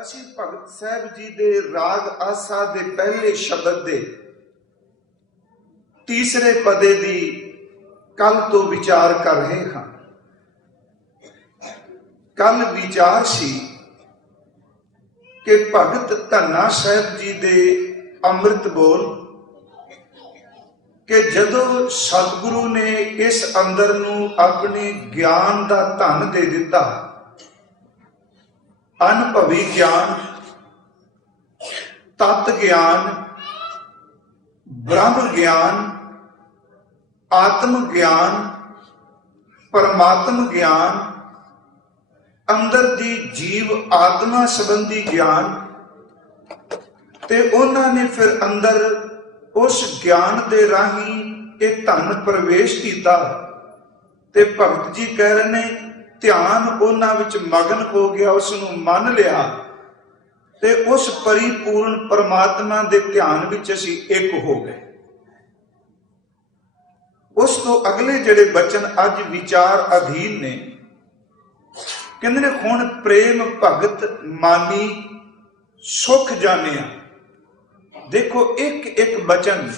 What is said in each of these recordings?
ਅਸੀਂ ਭਗਤ ਸਾਹਿਬ ਜੀ ਦੇ ਰਾਗ ਆਸਾ ਦੇ ਪਹਿਲੇ ਸ਼ਬਦ ਦੇ ਤੀਸਰੇ ਪਦੇ ਦੀ ਕੱਲ ਤੋਂ ਵਿਚਾਰ ਕਰ ਰਹੇ ਹਾਂ। ਕੱਲ ਵਿਚਾਰ ਸੀ ਕਿ ਭਗਤ ਧੰਨਾ ਸਾਹਿਬ ਜੀ ਦੇ ਅੰਮ੍ਰਿਤ ਬੋਲ ਕਿ ਜਦੋਂ ਸਤਿਗੁਰੂ ਨੇ ਇਸ ਅੰਦਰ ਨੂੰ ਆਪਣੇ ਗਿਆਨ ਦਾ ਧਨ ਦੇ ਦਿੱਤਾ, ਅਨੁਭਵੀ ਗਿਆਨ, ਤਤ ਗਿਆਨ, ਬ੍ਰਹਮ ਗਿਆਨ, ਆਤਮ ਗਿਆਨ, ਪਰਮਾਤਮ ਗਿਆਨ, ਅੰਦਰ ਦੀ ਜੀਵ ਆਤਮਾ ਸੰਬੰਧੀ ਗਿਆਨ, ਤੇ ਉਹਨਾਂ ਨੇ ਫਿਰ ਅੰਦਰ ਉਸ ਗਿਆਨ ਦੇ ਰਾਹੀਂ ਇਹ ਧਨ ਪ੍ਰਵੇਸ਼ ਕੀਤਾ। ਤੇ ਭਗਤ ਜੀ ਕਹਿ ਰਹੇ ਨੇ ਧਿਆਨ ਉਹਨਾਂ ਵਿੱਚ ਮਗਨ ਹੋ ਗਿਆ, ਉਸ ਨੂੰ ਮੰਨ ਲਿਆ ਤੇ ਉਸ ਪਰਿਪੂਰਨ ਪਰਮਾਤਮਾ ਦੇ ਧਿਆਨ ਵਿੱਚ ਅਸੀਂ ਇੱਕ ਹੋ ਗਏ। ਉਸ ਤੋਂ ਅਗਲੇ ਜਿਹੜੇ ਬਚਨ ਅੱਜ ਵਿਚਾਰ ਅਧੀਨ ਨੇ, ਕਹਿੰਦੇ ਨੇ ਹੁਣ ਪ੍ਰੇਮ ਭਗਤ ਮਾਨੀ ਸੁਖ ਜਾਣਿਆ। ਦੇਖੋ ਇੱਕ ਇੱਕ ਬਚਨ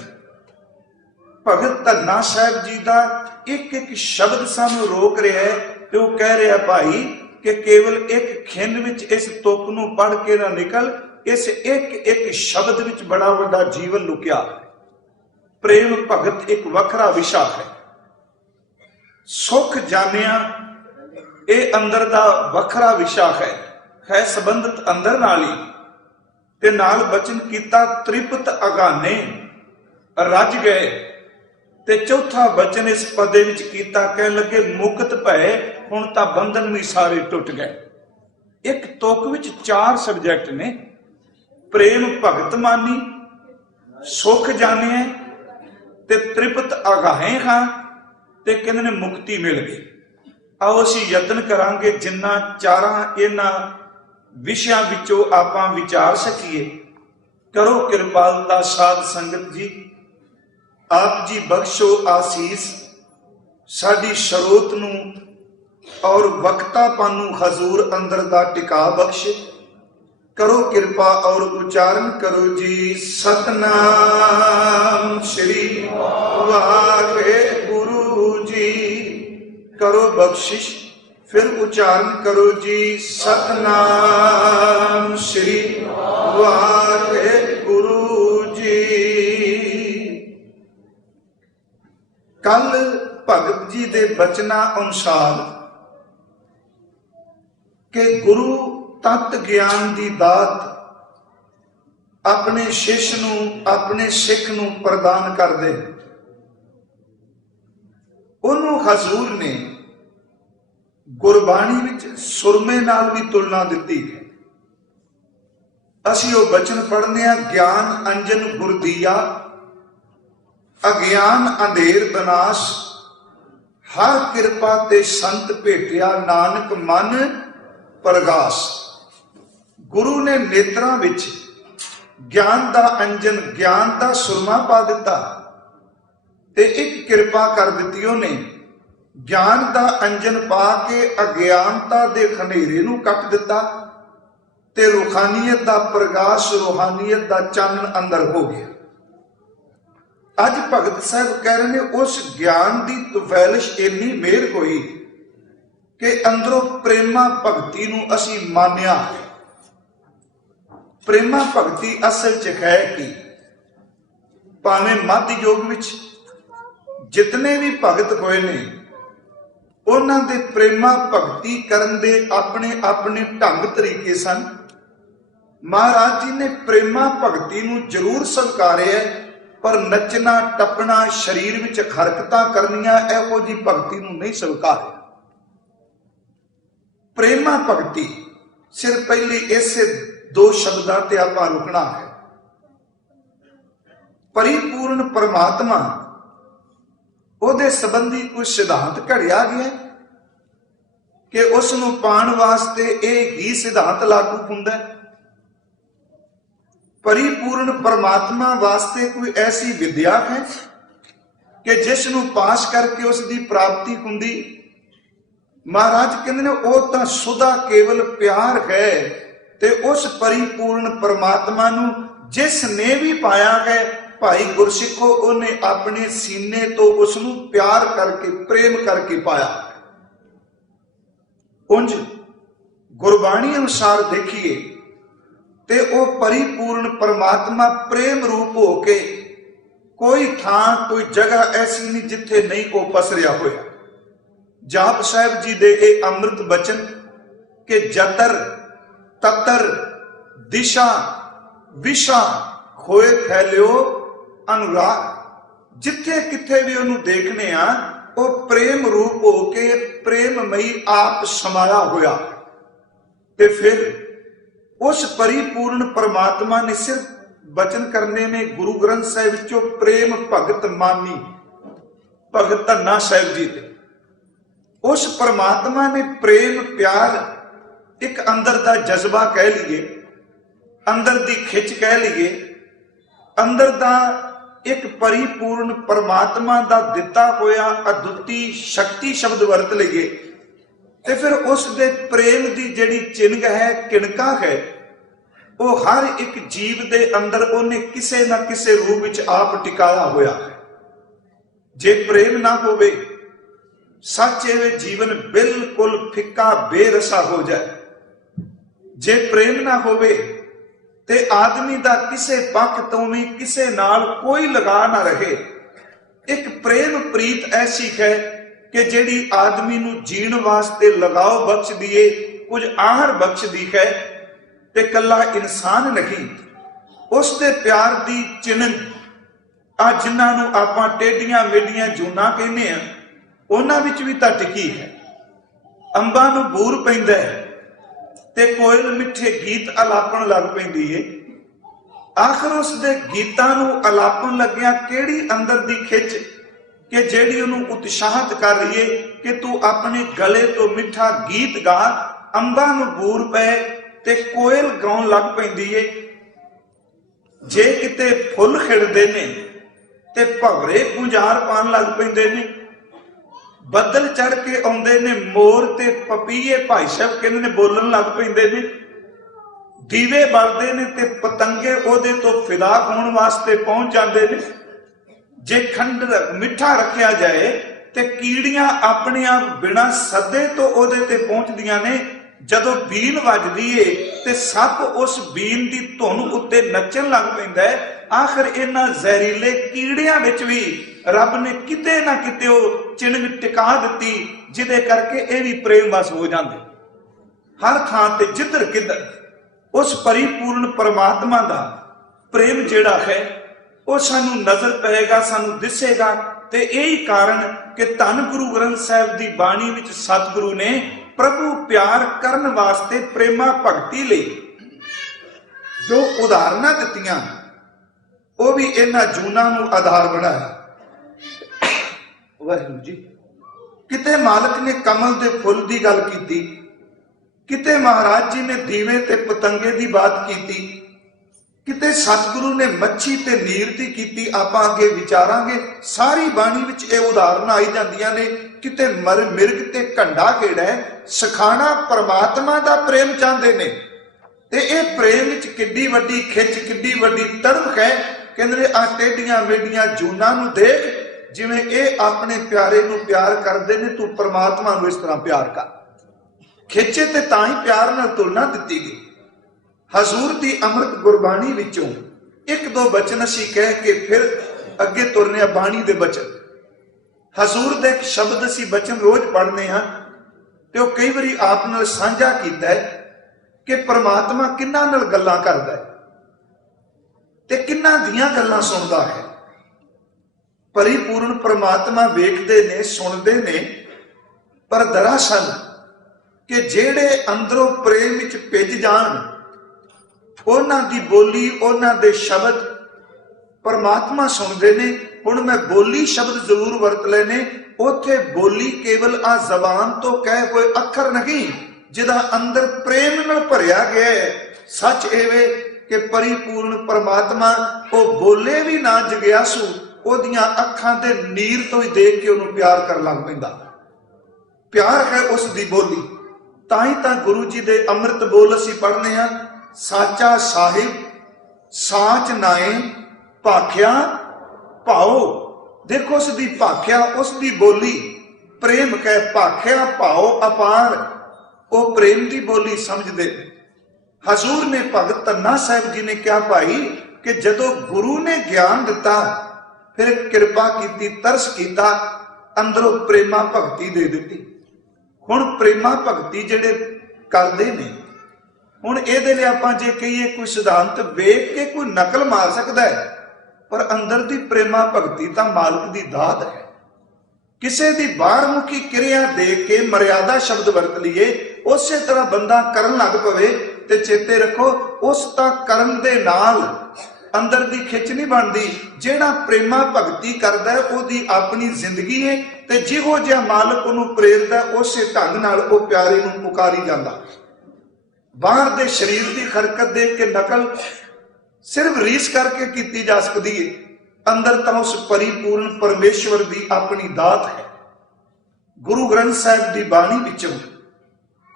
ਭਗਤ ਧੰਨਾ ਸਾਹਿਬ ਜੀ ਦਾ ਇੱਕ ਇੱਕ ਸ਼ਬਦ ਸਾਨੂੰ ਰੋਕ ਰਿਹਾ ਹੈ ਤੇ ਉਹ ਕਹਿ ਰਿਹਾ ਭਾਈ ਕਿ ਕੇਵਲ ਇੱਕ ਖਿੰਡ ਵਿੱਚ ਇਸ ਤੁਕ ਨੂੰ ਪੜ੍ਹ ਕੇ ਨਾ ਨਿਕਲ, ਇਸ ਇੱਕ ਇੱਕ ਸ਼ਬਦ ਵਿੱਚ ਬੜਾ ਵੱਡਾ ਜੀਵਨ ਲੁਕਿਆ ਹੈ। ਪ੍ਰੇਮ ਭਗਤ ਇੱਕ ਵੱਖਰਾ ਵਿਸ਼ਾ ਹੈ। ਸੁਖ ਜਾਣਿਆ ਇਹ ਅੰਦਰ ਦਾ ਵੱਖਰਾ ਵਿਸ਼ਾ ਹੈ ਸੰਬੰਧਿਤ ਅੰਦਰ ਨਾਲ ਹੀ। ਤੇ ਨਾਲ ਬਚਨ ਕੀਤਾ ਤ੍ਰਿਪਤ ਅਗਾਨੇ ਰੱਜ ਗਏ। ਤੇ ਚੌਥਾ ਬਚਨ ਇਸ ਪਦੇ ਵਿੱਚ ਕੀਤਾ, ਕਹਿਣ ਲੱਗੇ ਮੁਕਤ ਭਏ, ਹੁਣ ਤਾਂ ਬੰਧਨ ਵੀ ਸਾਰੇ ਟੁੱਟ ਗਏ। ਇੱਕ ਤੁਕ ਵਿੱਚ 4 ਸਬਜੈਕਟ ਨੇ, ਪ੍ਰੇਮ ਭਗਤ ਮਾਨੀ, ਸੁਖ ਜਾਣਿਆ ਤੇ ਤ੍ਰਿਪਤ ਅਗਾਹੇ ਹਾਂ, ਤੇ ਕਹਿੰਦੇ ਨੇ ਮੁਕਤੀ ਮਿਲ ਗਈ। ਆਓ ਅਸੀਂ ਯਤਨ ਕਰਾਂਗੇ ਜਿੰਨਾ ਚਾਰਾਂ ਇਹਨਾਂ ਵਿਸ਼ਿਆਂ ਵਿੱਚੋਂ ਆਪਾਂ ਵਿਚਾਰ ਸਕੀਏ। ਕਰੋ ਕਿਰਪਾਲਤਾ ਸਾਧ ਸੰਗਤ ਜੀ, ਆਪ ਜੀ ਬਖਸ਼ੋ ਆਸੀਸ ਸਾਡੀ ਸਰੋਤ ਨੂੰ ਔਰ ਵਕਤਾਪਨ ਨੂੰ ਹਜ਼ੂਰ ਅੰਦਰ ਦਾ ਟਿਕਾ ਬਖਸ਼। ਕਰੋ ਕਿਰਪਾ ਔਰ ਉਚਾਰਨ ਕਰੋ ਜੀ ਸਤਨਾਮ ਸ਼੍ਰੀ ਵਾਹਿਗੁਰੂ ਜੀ। ਕਰੋ ਬਖਸ਼ਿਸ਼, ਫਿਰ ਉਚਾਰਨ ਕਰੋ ਜੀ ਸਤਨਾਮ ਸ਼੍ਰੀ ਵਾਹਿਗੁਰੂ ਜੀ। ਕੱਲ ਭਗਤ ਜੀ ਦੇ ਬਚਨਾਂ ਅਨੁਸਾਰ ਕਿ ਗੁਰੂ ਤਤ ਗਿਆਨ ਦੀ ਦਾਤ ਆਪਣੇ ਸ਼ਿਸ਼ ਨੂੰ, ਆਪਣੇ ਸਿੱਖ ਨੂੰ ਪ੍ਰਦਾਨ ਕਰਦੇ, ਉਹਨੂੰ ਹਜ਼ੂਰ ਨੇ ਗੁਰਬਾਣੀ ਵਿੱਚ ਸੁਰਮੇ ਨਾਲ ਵੀ ਤੁਲਨਾ ਦਿੱਤੀ ਹੈ। ਅਸੀਂ ਉਹ ਬਚਨ ਪੜ੍ਹਦੇ ਹਾਂ, ਗਿਆਨ ਅੰਜਨ ਗੁਰਦੀਆ, ਅਗਿਆਨ ਅੰਧੇਰ ਬਨਾਸ਼, ਹਰ ਕਿਰਪਾ ਤੇ ਸੰਤ ਭੇਟਿਆ, ਨਾਨਕ ਮਨ ਪ੍ਰਗਾਸ। ਗੁਰੂ ਨੇ ਨੇਤਰਾਂ ਵਿੱਚ ਗਿਆਨ ਦਾ ਅੰਜਨ, ਗਿਆਨ ਦਾ ਸੁਰਮਾ ਪਾ ਦਿੱਤਾ ਤੇ ਇੱਕ ਕਿਰਪਾ ਕਰ ਦਿੱਤੀ। ਉਹਨੇ ਗਿਆਨ ਦਾ ਅੰਜਨ ਪਾ ਕੇ ਅਗਿਆਨਤਾ ਦੇ ਖਨੇਰੇ ਨੂੰ ਕੱਟ ਦਿੱਤਾ ਤੇ ਰੂਹਾਨੀਅਤ ਦਾ ਪ੍ਰਕਾਸ਼, ਰੂਹਾਨੀਅਤ ਦਾ ਚਾਨਣ ਅੰਦਰ ਹੋ ਗਿਆ। ਅੱਜ ਭਗਤ ਸਾਹਿਬ ਕਹਿ ਰਹੇ ਨੇ ਉਸ ਗਿਆਨ ਦੀ ਤੁਫੈਲਿਸ਼ ਇੰਨੀ ਮਿਹਰ ਹੋਈ ਕਿ ਅੰਦਰੋਂ ਪ੍ਰੇਮਾ ਭਗਤੀ ਨੂੰ ਅਸੀਂ ਮਾਨਿਆ। ਪ੍ਰੇਮਾ ਭਗਤੀ ਅਸਲ 'ਚ ਹੈ ਕਿ ਭਾਵੇਂ ਮੱਧ ਯੁੱਗ ਵਿੱਚ ਜਿਤਨੇ ਵੀ ਭਗਤ ਹੋਏ ਨੇ, ਉਹਨਾਂ ਦੇ ਪ੍ਰੇਮਾ ਭਗਤੀ ਕਰਨ ਦੇ ਆਪਣੇ ਆਪਣੇ ਢੰਗ ਤਰੀਕੇ ਸਨ। ਮਹਾਰਾਜ ਜੀ ਨੇ ਪ੍ਰੇਮਾ ਭਗਤੀ ਨੂੰ ਜ਼ਰੂਰ ਸਵੀਕਾਰਿਆ, ਪਰ ਨੱਚਣਾ ਟੱਪਣਾ, ਸਰੀਰ ਵਿੱਚ ਹਰਕਤਾਂ ਕਰਨੀਆਂ, ਇਹੋ ਜਿਹੀ ਭਗਤੀ ਨੂੰ ਨਹੀਂ ਸਵੀਕਾਰਿਆ। ਪ੍ਰੇਮਾ ਭਗਤੀ ਸਿਰ ਪਹਿਲੇ ਇਸੇ 2 ਸ਼ਬਦਾਂ ਤੇ ਆਪਾਂ ਰੁਕਣਾ ਹੈ। ਪਰਿਪੂਰਨ ਪਰਮਾਤਮਾ, ਉਹਦੇ ਸੰਬੰਧੀ ਕੋਈ ਸਿਧਾਂਤ ਘੜਿਆ ਗਿਆ ਕਿ ਉਸ ਨੂੰ ਪਾਉਣ ਵਾਸਤੇ ਇਹ ਹੀ ਸਿਧਾਂਤ ਲਾਗੂ ਹੁੰਦਾ ਹੈ। ਪਰਿਪੂਰਨ ਪਰਮਾਤਮਾ ਵਾਸਤੇ ਕੋਈ ਐਸੀ ਵਿਦਿਆ ਹੈ ਕਿ ਜਿਸ ਨੂੰ ਪਾਸ ਕਰਕੇ ਉਸ ਦੀ ਪ੍ਰਾਪਤੀ ਹੁੰਦੀ। ਮਹਾਰਾਜ ਕਹਿੰਦੇ ਨੇ ਉਹ ਤਾਂ ਸੁਦਾ ਕੇਵਲ ਪਿਆਰ ਹੈ ਤੇ ਉਸ ਪਰਿਪੂਰਨ ਪਰਮਾਤਮਾ ਨੂੰ ਜਿਸ ਨੇ ਵੀ ਪਾਇਆ ਹੈ, ਭਾਈ ਗੁਰਸਿੱਖੋ, ਉਹਨੇ ਆਪਣੇ ਸੀਨੇ ਤੋਂ ਉਸ ਨੂੰ ਪਿਆਰ ਕਰਕੇ, ਪ੍ਰੇਮ ਕਰਕੇ ਪਾਇਆ। ਉਂਝ ਗੁਰਬਾਣੀ ਅਨੁਸਾਰ ਦੇਖੀਏ ਤੇ ਉਹ ਪਰਿਪੂਰਨ ਪਰਮਾਤਮਾ ਪ੍ਰੇਮ ਰੂਪ ਹੋ ਕੇ ਕੋਈ ਥਾਂ, ਕੋਈ ਜਗ੍ਹਾ ਐਸੀ ਨਹੀਂ ਜਿੱਥੇ ਨਹੀਂ ਉਹ ਪਸਰਿਆ ਹੋਇਆ। ਜਾਪ ਸਾਹਿਬ ਜੀ ਦੇ ਇਹ ਅੰਮ੍ਰਿਤ ਬਚਨ ਕਿ ਜਤਰ ਤਤਰ ਦਿਸ਼ਾ ਵਿਸ਼ਾ ਹੋਏ ਫੈਲਿਓ ਅਨੁਰਾਗ, ਜਿੱਥੇ ਕਿੱਥੇ ਵੀ ਉਹਨੂੰ ਦੇਖਨੇ ਆ ਉਹ ਪ੍ਰੇਮ ਰੂਪ ਹੋ ਕੇ ਪ੍ਰੇਮਮਈ ਆਪ ਸਮਾਇਆ ਹੋਇਆ। ਤੇ ਫਿਰ ਉਸ ਪਰਿਪੂਰਨ ਪਰਮਾਤਮਾ ਨੇ ਸਿਰਫ ਬਚਨ ਕਰਨੇ ਨੇ ਗੁਰੂ ਗ੍ਰੰਥ ਸਾਹਿਬ ਵਿੱਚੋਂ ਪ੍ਰੇਮ ਭਗਤ ਮਾਨੀ, ਭਗਤ ਧੰਨਾ ਸਾਹਿਬ ਜੀ ਤੇ ਉਸ ਪਰਮਾਤਮਾ ਨੇ ਪ੍ਰੇਮ ਪਿਆਰ, ਇੱਕ ਅੰਦਰ ਦਾ ਜਜ਼ਬਾ ਕਹਿ ਲਈਏ, ਅੰਦਰ ਦੀ ਖਿੱਚ ਕਹਿ ਲਈਏ, ਅੰਦਰ ਦਾ ਇੱਕ ਪਰਿਪੂਰਨ ਪਰਮਾਤਮਾ ਦਾ ਦਿੱਤਾ ਹੋਇਆ ਅਦੁੱਤੀ ਸ਼ਕਤੀ ਸ਼ਬਦ ਵਰਤ ਲਈਏ ਤੇ ਫਿਰ ਉਸ ਦੇ ਪ੍ਰੇਮ ਦੀ ਜਿਹੜੀ ਚਿੰਗ ਹੈ, ਕਿਣਕਾ ਹੈ, ਉਹ ਹਰ ਇੱਕ ਜੀਵ ਦੇ ਅੰਦਰ ਉਹਨੇ ਕਿਸੇ ਨਾ ਕਿਸੇ ਰੂਪ ਵਿੱਚ ਆਪ ਟਿਕਾਇਆ ਹੋਇਆ ਹੈ। ਜੇ ਪ੍ਰੇਮ ਨਾ ਹੋਵੇ, ਸੱਚ ਇਹ ਜੀਵਨ ਬਿਲਕੁਲ ਫਿੱਕਾ ਬੇਰਸਾ ਹੋ ਜਾਏ। ਜੇ ਪ੍ਰੇਮ ਨਾ ਹੋਵੇ ਤੇ ਆਦਮੀ ਦਾ ਕਿਸੇ ਪੱਖ ਤੋਂ ਵੀ ਕਿਸੇ ਨਾਲ ਕੋਈ ਲਗਾ ਨਾ ਰਹੇ। ਇੱਕ ਪ੍ਰੇਮ ਪ੍ਰੀਤ ਐਸੀ ਹੈ ਕਿ ਜਿਹੜੀ ਆਦਮੀ ਨੂੰ ਜੀਣ ਵਾਸਤੇ ਲਗਾਓ ਬਖਸ਼ਦੀ ਏ, ਕੁਝ ਆਹਰ ਬਖਸ਼ਦੀ ਹੈ ਤੇ ਕੱਲਾ ਇਨਸਾਨ ਨਹੀਂ, ਉਸ ਦੇ ਪਿਆਰ ਦੀ ਚਿਣਨ ਆ ਜਿਨ੍ਹਾਂ ਨੂੰ ਆਪਾਂ ਟੇਡੀਆਂ ਮੇਡੀਆਂ ਜੂਨਾਂ ਕਹਿੰਦੇ ਆ, ਉਹਨਾਂ ਵਿੱਚ ਵੀ ਤਾਂ ਟਿਕੀ ਹੈ। ਅੰਬਾਂ ਨੂੰ ਬੂਰ ਪੈਂਦਾ ਤੇ ਕੋਇਲ ਮਿੱਠੇ ਗੀਤ ਅਲਾਪਣ ਲੱਗ ਪੈਂਦੀ ਏ। ਆਖਰ ਉਸ ਦੇ ਗੀਤਾਂ ਨੂੰ ਅਲਾਪਣ ਲੱਗਿਆ ਕਿਹੜੀ ਅੰਦਰ ਦੀ ਖਿੱਚ ਕਿ ਜਿਹੜੀ ਉਹਨੂੰ ਉਤਸ਼ਾਹਤ ਕਰ ਰਹੀ ਏ ਕਿ ਤੂੰ ਆਪਣੇ ਗਲੇ ਤੋਂ ਮਿੱਠਾ ਗੀਤ ਗਾ। ਅੰਬਾਂ ਨੂੰ ਬੂਰ ਪਏ ਤੇ ਕੋਇਲ ਗਾਉਣ ਲੱਗ ਪੈਂਦੀ ਏ। ਜੇ ਕਿਤੇ ਫੁੱਲ ਖਿੜਦੇ ਨੇ ਤੇ ਭਵਰੇ ਗੁੰਜਾਰ ਪਾਣ ਲੱਗ ਪੈਂਦੇ ਨੇ। ਬੱਦਲ ਚੜ ਕੇ ਆਉਂਦੇ ਨੇ, ਮੋਰ ਤੇ ਪਪੀਏ ਭਾਈ ਸਾਹਿਬ ਕਹਿੰਦੇ ਨੇ ਬੋਲਣ ਲੱਗ ਪੈਂਦੇ ਨੇ। ਦੀਵੇ ਬਲਦੇ ਨੇ ਤੇ ਪਤੰਗੇ ਉਹਦੇ ਤੋਂ ਫਿਦਾ ਹੋਣ ਵਾਸਤੇ ਪਹੁੰਚ ਜਾਂਦੇ ਨੇ। ਜੇ ਖੰਡ ਮਿੱਠਾ ਰੱਖਿਆ ਜਾਏ ਤੇ ਕੀੜੀਆਂ ਆਪਣੇ ਆਪ ਬਿਨਾਂ ਸੱਦੇ ਤੋਂ ਉਹਦੇ ਤੇ ਪਹੁੰਚਦੀਆਂ ਨੇ। ਜਦੋਂ ਬੀਨ ਵੱਜਦੀ ਏ ਤੇ ਸੱਪ ਉਸ ਬੀਨ ਦੀ ਧੁਨ ਉੱਤੇ ਨੱਚਣ ਲੱਗ ਪੈਂਦਾ ਹੈ। ਆਖਰ ਇਹਨਾਂ ਜ਼ਹਿਰੀਲੇ ਕੀੜਿਆਂ ਵਿੱਚ ਵੀ ਰੱਬ ਨੇ ਕਿਤੇ ਨਾ ਕਿਤੇ ਉਹ ਚਿੰਨ੍ਹ ਟਿਕਾ ਦਿੱਤੀ, ਜਿਹਦੇ ਕਰਕੇ ਇਹ ਵੀ ਪ੍ਰੇਮ ਵਸ ਹੋ ਜਾਂਦੇ। ਹਰ ਥਾਂ ਤੇ ਜਿੱਧਰ ਕਿੱਧਰ ਉਸ ਪਰਿਪੂਰਨ ਪਰਮਾਤਮਾ ਦਾ ਪ੍ਰੇਮ ਜਿਹੜਾ ਹੈ ਉਹ ਸਾਨੂੰ ਨਜ਼ਰ ਪਏਗਾ, ਸਾਨੂੰ ਦਿਸੇਗਾ। ਤੇ ਇਹੀ ਕਾਰਨ ਕਿ ਧੰਨ ਗੁਰੂ ਗ੍ਰੰਥ ਸਾਹਿਬ ਦੀ ਬਾਣੀ ਵਿੱਚ ਸਤਿਗੁਰੂ ਨੇ ਪ੍ਰਭੂ ਪਿਆਰ ਕਰਨ ਵਾਸਤੇ ਪ੍ਰੇਮਾ ਭਗਤੀ ਲਈ ਜੋ ਉਦਾਹਰਨਾਂ ਦਿੱਤੀਆਂ, ਉਹ ਵੀ ਇਹਨਾਂ ਜੂਨਾਂ ਨੂੰ ਆਧਾਰ ਬਣਾਇਆ। ਵਾਹਿਗੁਰੂ ਜੀ, ਕਿਤੇ ਮਾਲਕ ਨੇ ਕਮਲ ਦੇ ਫੁੱਲ ਦੀ ਗੱਲ ਕੀਤੀ, ਕਿਤੇ ਮਹਾਰਾਜ ਜੀ ਨੇ ਦੀਵੇ ਤੇ ਪਤੰਗੇ ਦੀ ਬਾਤ ਕੀਤੀ, ਕਿਤੇ ਸਤਿਗੁਰੂ ਨੇ ਮੱਛੀ ਤੇ ਨੀਰ ਦੀ ਕੀਤੀ। ਆਪਾਂ ਅੱਗੇ ਵਿਚਾਰਾਂਗੇ। ਸਾਰੀ ਬਾਣੀ ਵਿੱਚ ਇਹ ਉਦਾਹਰਨਾਂ ਆਈ ਜਾਂਦੀਆਂ ਨੇ। ਕਿਤੇ ਮਿਰਗ ਤੇ ਘੰਡਾ ਕਿਹੜਾ ਹੈ, ਸਿਖਾਣਾ ਪਰਮਾਤਮਾ ਦਾ ਪ੍ਰੇਮ ਚਾਹੁੰਦੇ ਨੇ। ਤੇ ਇਹ ਪ੍ਰੇਮ ਵਿੱਚ ਕਿੱਡੀ ਵੱਡੀ ਖਿੱਚ, ਕਿੱਡੀ ਵੱਡੀ ਤੜਫ ਹੈ। ਕਹਿੰਦੇ ਨੇ ਆ ਟੇਡੀਆਂ ਮੇਡੀਆਂ ਜੂਨਾਂ ਨੂੰ ਦੇਖ, ਜਿਵੇਂ ਇਹ ਆਪਣੇ ਪਿਆਰੇ ਨੂੰ ਪਿਆਰ ਕਰਦੇ ਨੇ, ਤੂੰ ਪਰਮਾਤਮਾ ਨੂੰ ਇਸ ਤਰ੍ਹਾਂ ਪਿਆਰ ਕਰ। ਖਿੱਚੇ ਤੇ ਤਾਂ ਹੀ ਪਿਆਰ ਨਾਲ ਤੁਲਨਾ ਦਿੱਤੀ ਗਈ। ਹਜ਼ੂਰ ਦੀ ਅੰਮ੍ਰਿਤ ਗੁਰਬਾਣੀ ਵਿੱਚੋਂ ਇੱਕ ਦੋ ਬਚਨ ਅਸੀਂ ਕਹਿ ਕੇ ਫਿਰ ਅੱਗੇ ਤੁਰਨੇ ਆ ਬਾਣੀ ਦੇ ਬਚਨ। ਹਜ਼ੂਰ ਦਾ ਇੱਕ ਸ਼ਬਦ ਅਸੀਂ ਬਚਨ ਰੋਜ਼ ਪੜ੍ਹਨੇ ਹਾਂ ਤੇ ਉਹ ਕਈ ਵਾਰੀ ਆਪ ਨਾਲ ਸਾਂਝਾ ਕੀਤਾ ਹੈ ਕਿ ਪਰਮਾਤਮਾ ਕਿੰਨਾਂ ਨਾਲ ਗੱਲਾਂ ਕਰਦਾ ਹੈ ਤੇ ਕਿੰਨਾਂ ਦੀਆਂ ਗੱਲਾਂ ਸੁਣਦਾ ਹੈ। ਪਰਿਪੂਰਨ ਪਰਮਾਤਮਾ ਵੇਖਦੇ ਨੇ, ਸੁਣਦੇ ਨੇ, ਪਰ ਦਰਅਸਲ ਕਿ ਜਿਹੜੇ ਅੰਦਰੋਂ ਪ੍ਰੇਮ ਵਿੱਚ ਭਿੱਜ ਜਾਣ, ਉਹਨਾਂ ਦੀ ਬੋਲੀ, ਉਹਨਾਂ ਦੇ ਸ਼ਬਦ ਪਰਮਾਤਮਾ ਸੁਣਦੇ ਨੇ। ਹੁਣ ਮੈਂ ਬੋਲੀ ਸ਼ਬਦ ਜ਼ਰੂਰ ਵਰਤ ਲੈਨੇ। ਉੱਥੇ ਬੋਲੀ ਕੇਵਲ ਆ ਜ਼ਬਾਨ ਤੋਂ ਕਹੇ ਹੋਏ ਅੱਖਰ ਨਹੀਂ, ਜਿਹਦਾ ਅੰਦਰ ਪ੍ਰੇਮ ਨਾਲ ਭਰਿਆ ਗਿਆ ਹੈ। ਸੱਚ ਇਹ ਕਿ ਪਰਿਪੂਰਨ ਪਰਮਾਤਮਾ ਉਹ ਬੋਲੇ ਵੀ ਨਾ ਜਗਿਆਸੂ, ਉਹਦੀਆਂ ਅੱਖਾਂ ਦੇ ਨੀਰ ਤੋਂ ਹੀ ਦੇਖ ਕੇ ਉਹਨੂੰ ਪਿਆਰ ਕਰਨ ਲੱਗ ਪੈਂਦਾ। ਪਿਆਰ ਹੈ ਉਸ ਦੀ ਬੋਲੀ। ਤਾਂ ਹੀ ਤਾਂ ਗੁਰੂ ਜੀ ਦੇ ਅੰਮ੍ਰਿਤ ਬੋਲ ਅਸੀਂ ਪੜ੍ਹਨੇ ਆ ਸਾਚਾ ਸਾਹਿਬ ਸਾਚ ਨਾਏ ਭਾਖਿਆ ਭਾਓ। ਦੇਖੋ ਉਸ ਦੀ ਭਾਖਿਆ, ਉਸ ਦੀ ਬੋਲੀ ਪ੍ਰੇਮ ਕਹਿ, ਭਾਖਿਆ ਭਾਓ ਅਪਾਰ, ਉਹ ਪ੍ਰੇਮ ਦੀ ਬੋਲੀ ਸਮਝਦੇ। ਹਜ਼ੂਰ ਨੇ ਭਗਤ ਧੰਨਾ ਸਾਹਿਬ ਜੀ ਨੇ ਕਿਹਾ ਭਾਈ ਕਿ ਜਦੋਂ ਗੁਰੂ ਨੇ ਗਿਆਨ ਦਿੱਤਾ ਫਿਰ ਕਿਰਪਾ ਕੀਤੀ, ਤਰਸ ਕੀਤਾ, ਅੰਦਰੋਂ ਪ੍ਰੇਮਾ ਭਗਤੀ ਦੇ ਦਿੱਤੀ। ਹੁਣ ਪ੍ਰੇਮਾ ਭਗਤੀ ਜਿਹੜੇ ਕਰਦੇ ਨੇ, ਹੁਣ ਇਹਦੇ ਲਈ ਆਪਾਂ ਜੇ ਕਹੀਏ ਕੋਈ ਸਿਧਾਂਤ ਵੇਖ ਕੇ ਕੋਈ ਨਕਲ ਮਾਰ ਸਕਦਾ ਹੈ, ਪਰ ਅੰਦਰ ਦੀ ਪ੍ਰੇਮਾ ਭਗਤੀ ਤਾਂ ਮਾਲਕ ਦੀ ਦਾਤ ਹੈ। ਕਿਸੇ ਦੀ ਬਾਹਰਮੁਖੀ ਕਿਰਿਆ ਦੇਖ ਕੇ ਮਰਿਆਦਾ ਸ਼ਬਦ ਵਰਤ ਲਈਏ, ਉਸੇ ਤਰ੍ਹਾਂ ਬੰਦਾ ਕਰਨ ਲੱਗ ਪਵੇ ਤੇ ਚੇਤੇ ਰੱਖੋ ਉਸ ਤਾਂ ਕਰਨ ਦੇ ਨਾਲ ਅੰਦਰ ਦੀ ਖਿੱਚ ਨਹੀਂ ਬਣਦੀ। ਜਿਹੜਾ ਪ੍ਰੇਮਾ ਭਗਤੀ ਕਰਦਾ ਉਹਦੀ ਆਪਣੀ ਜ਼ਿੰਦਗੀ ਹੈ ਤੇ ਜਿਹੋ ਜਿਹਾ ਮਾਲਕ ਉਹਨੂੰ ਪ੍ਰੇਰਦਾ ਉਸੇ ਢੰਗ ਨਾਲ ਉਹ ਪਿਆਰੇ ਨੂੰ ਪੁਕਾਰੀ ਜਾਂਦਾ। ਬਾਹਰ ਦੇ ਸਰੀਰ ਦੀ ਹਰਕਤ ਦੇਖ ਕੇ ਨਕਲ ਸਿਰਫ ਰੀਸ ਕਰਕੇ ਕੀਤੀ ਜਾ ਸਕਦੀ ਹੈ, ਅੰਦਰ ਤਾਂ ਉਸ ਪਰਿਪੂਰਨ ਪਰਮੇਸ਼ਵਰ ਦੀ ਆਪਣੀ ਦਾਤ ਹੈ। ਗੁਰੂ ਗ੍ਰੰਥ ਸਾਹਿਬ ਦੀ ਬਾਣੀ ਵਿੱਚੋਂ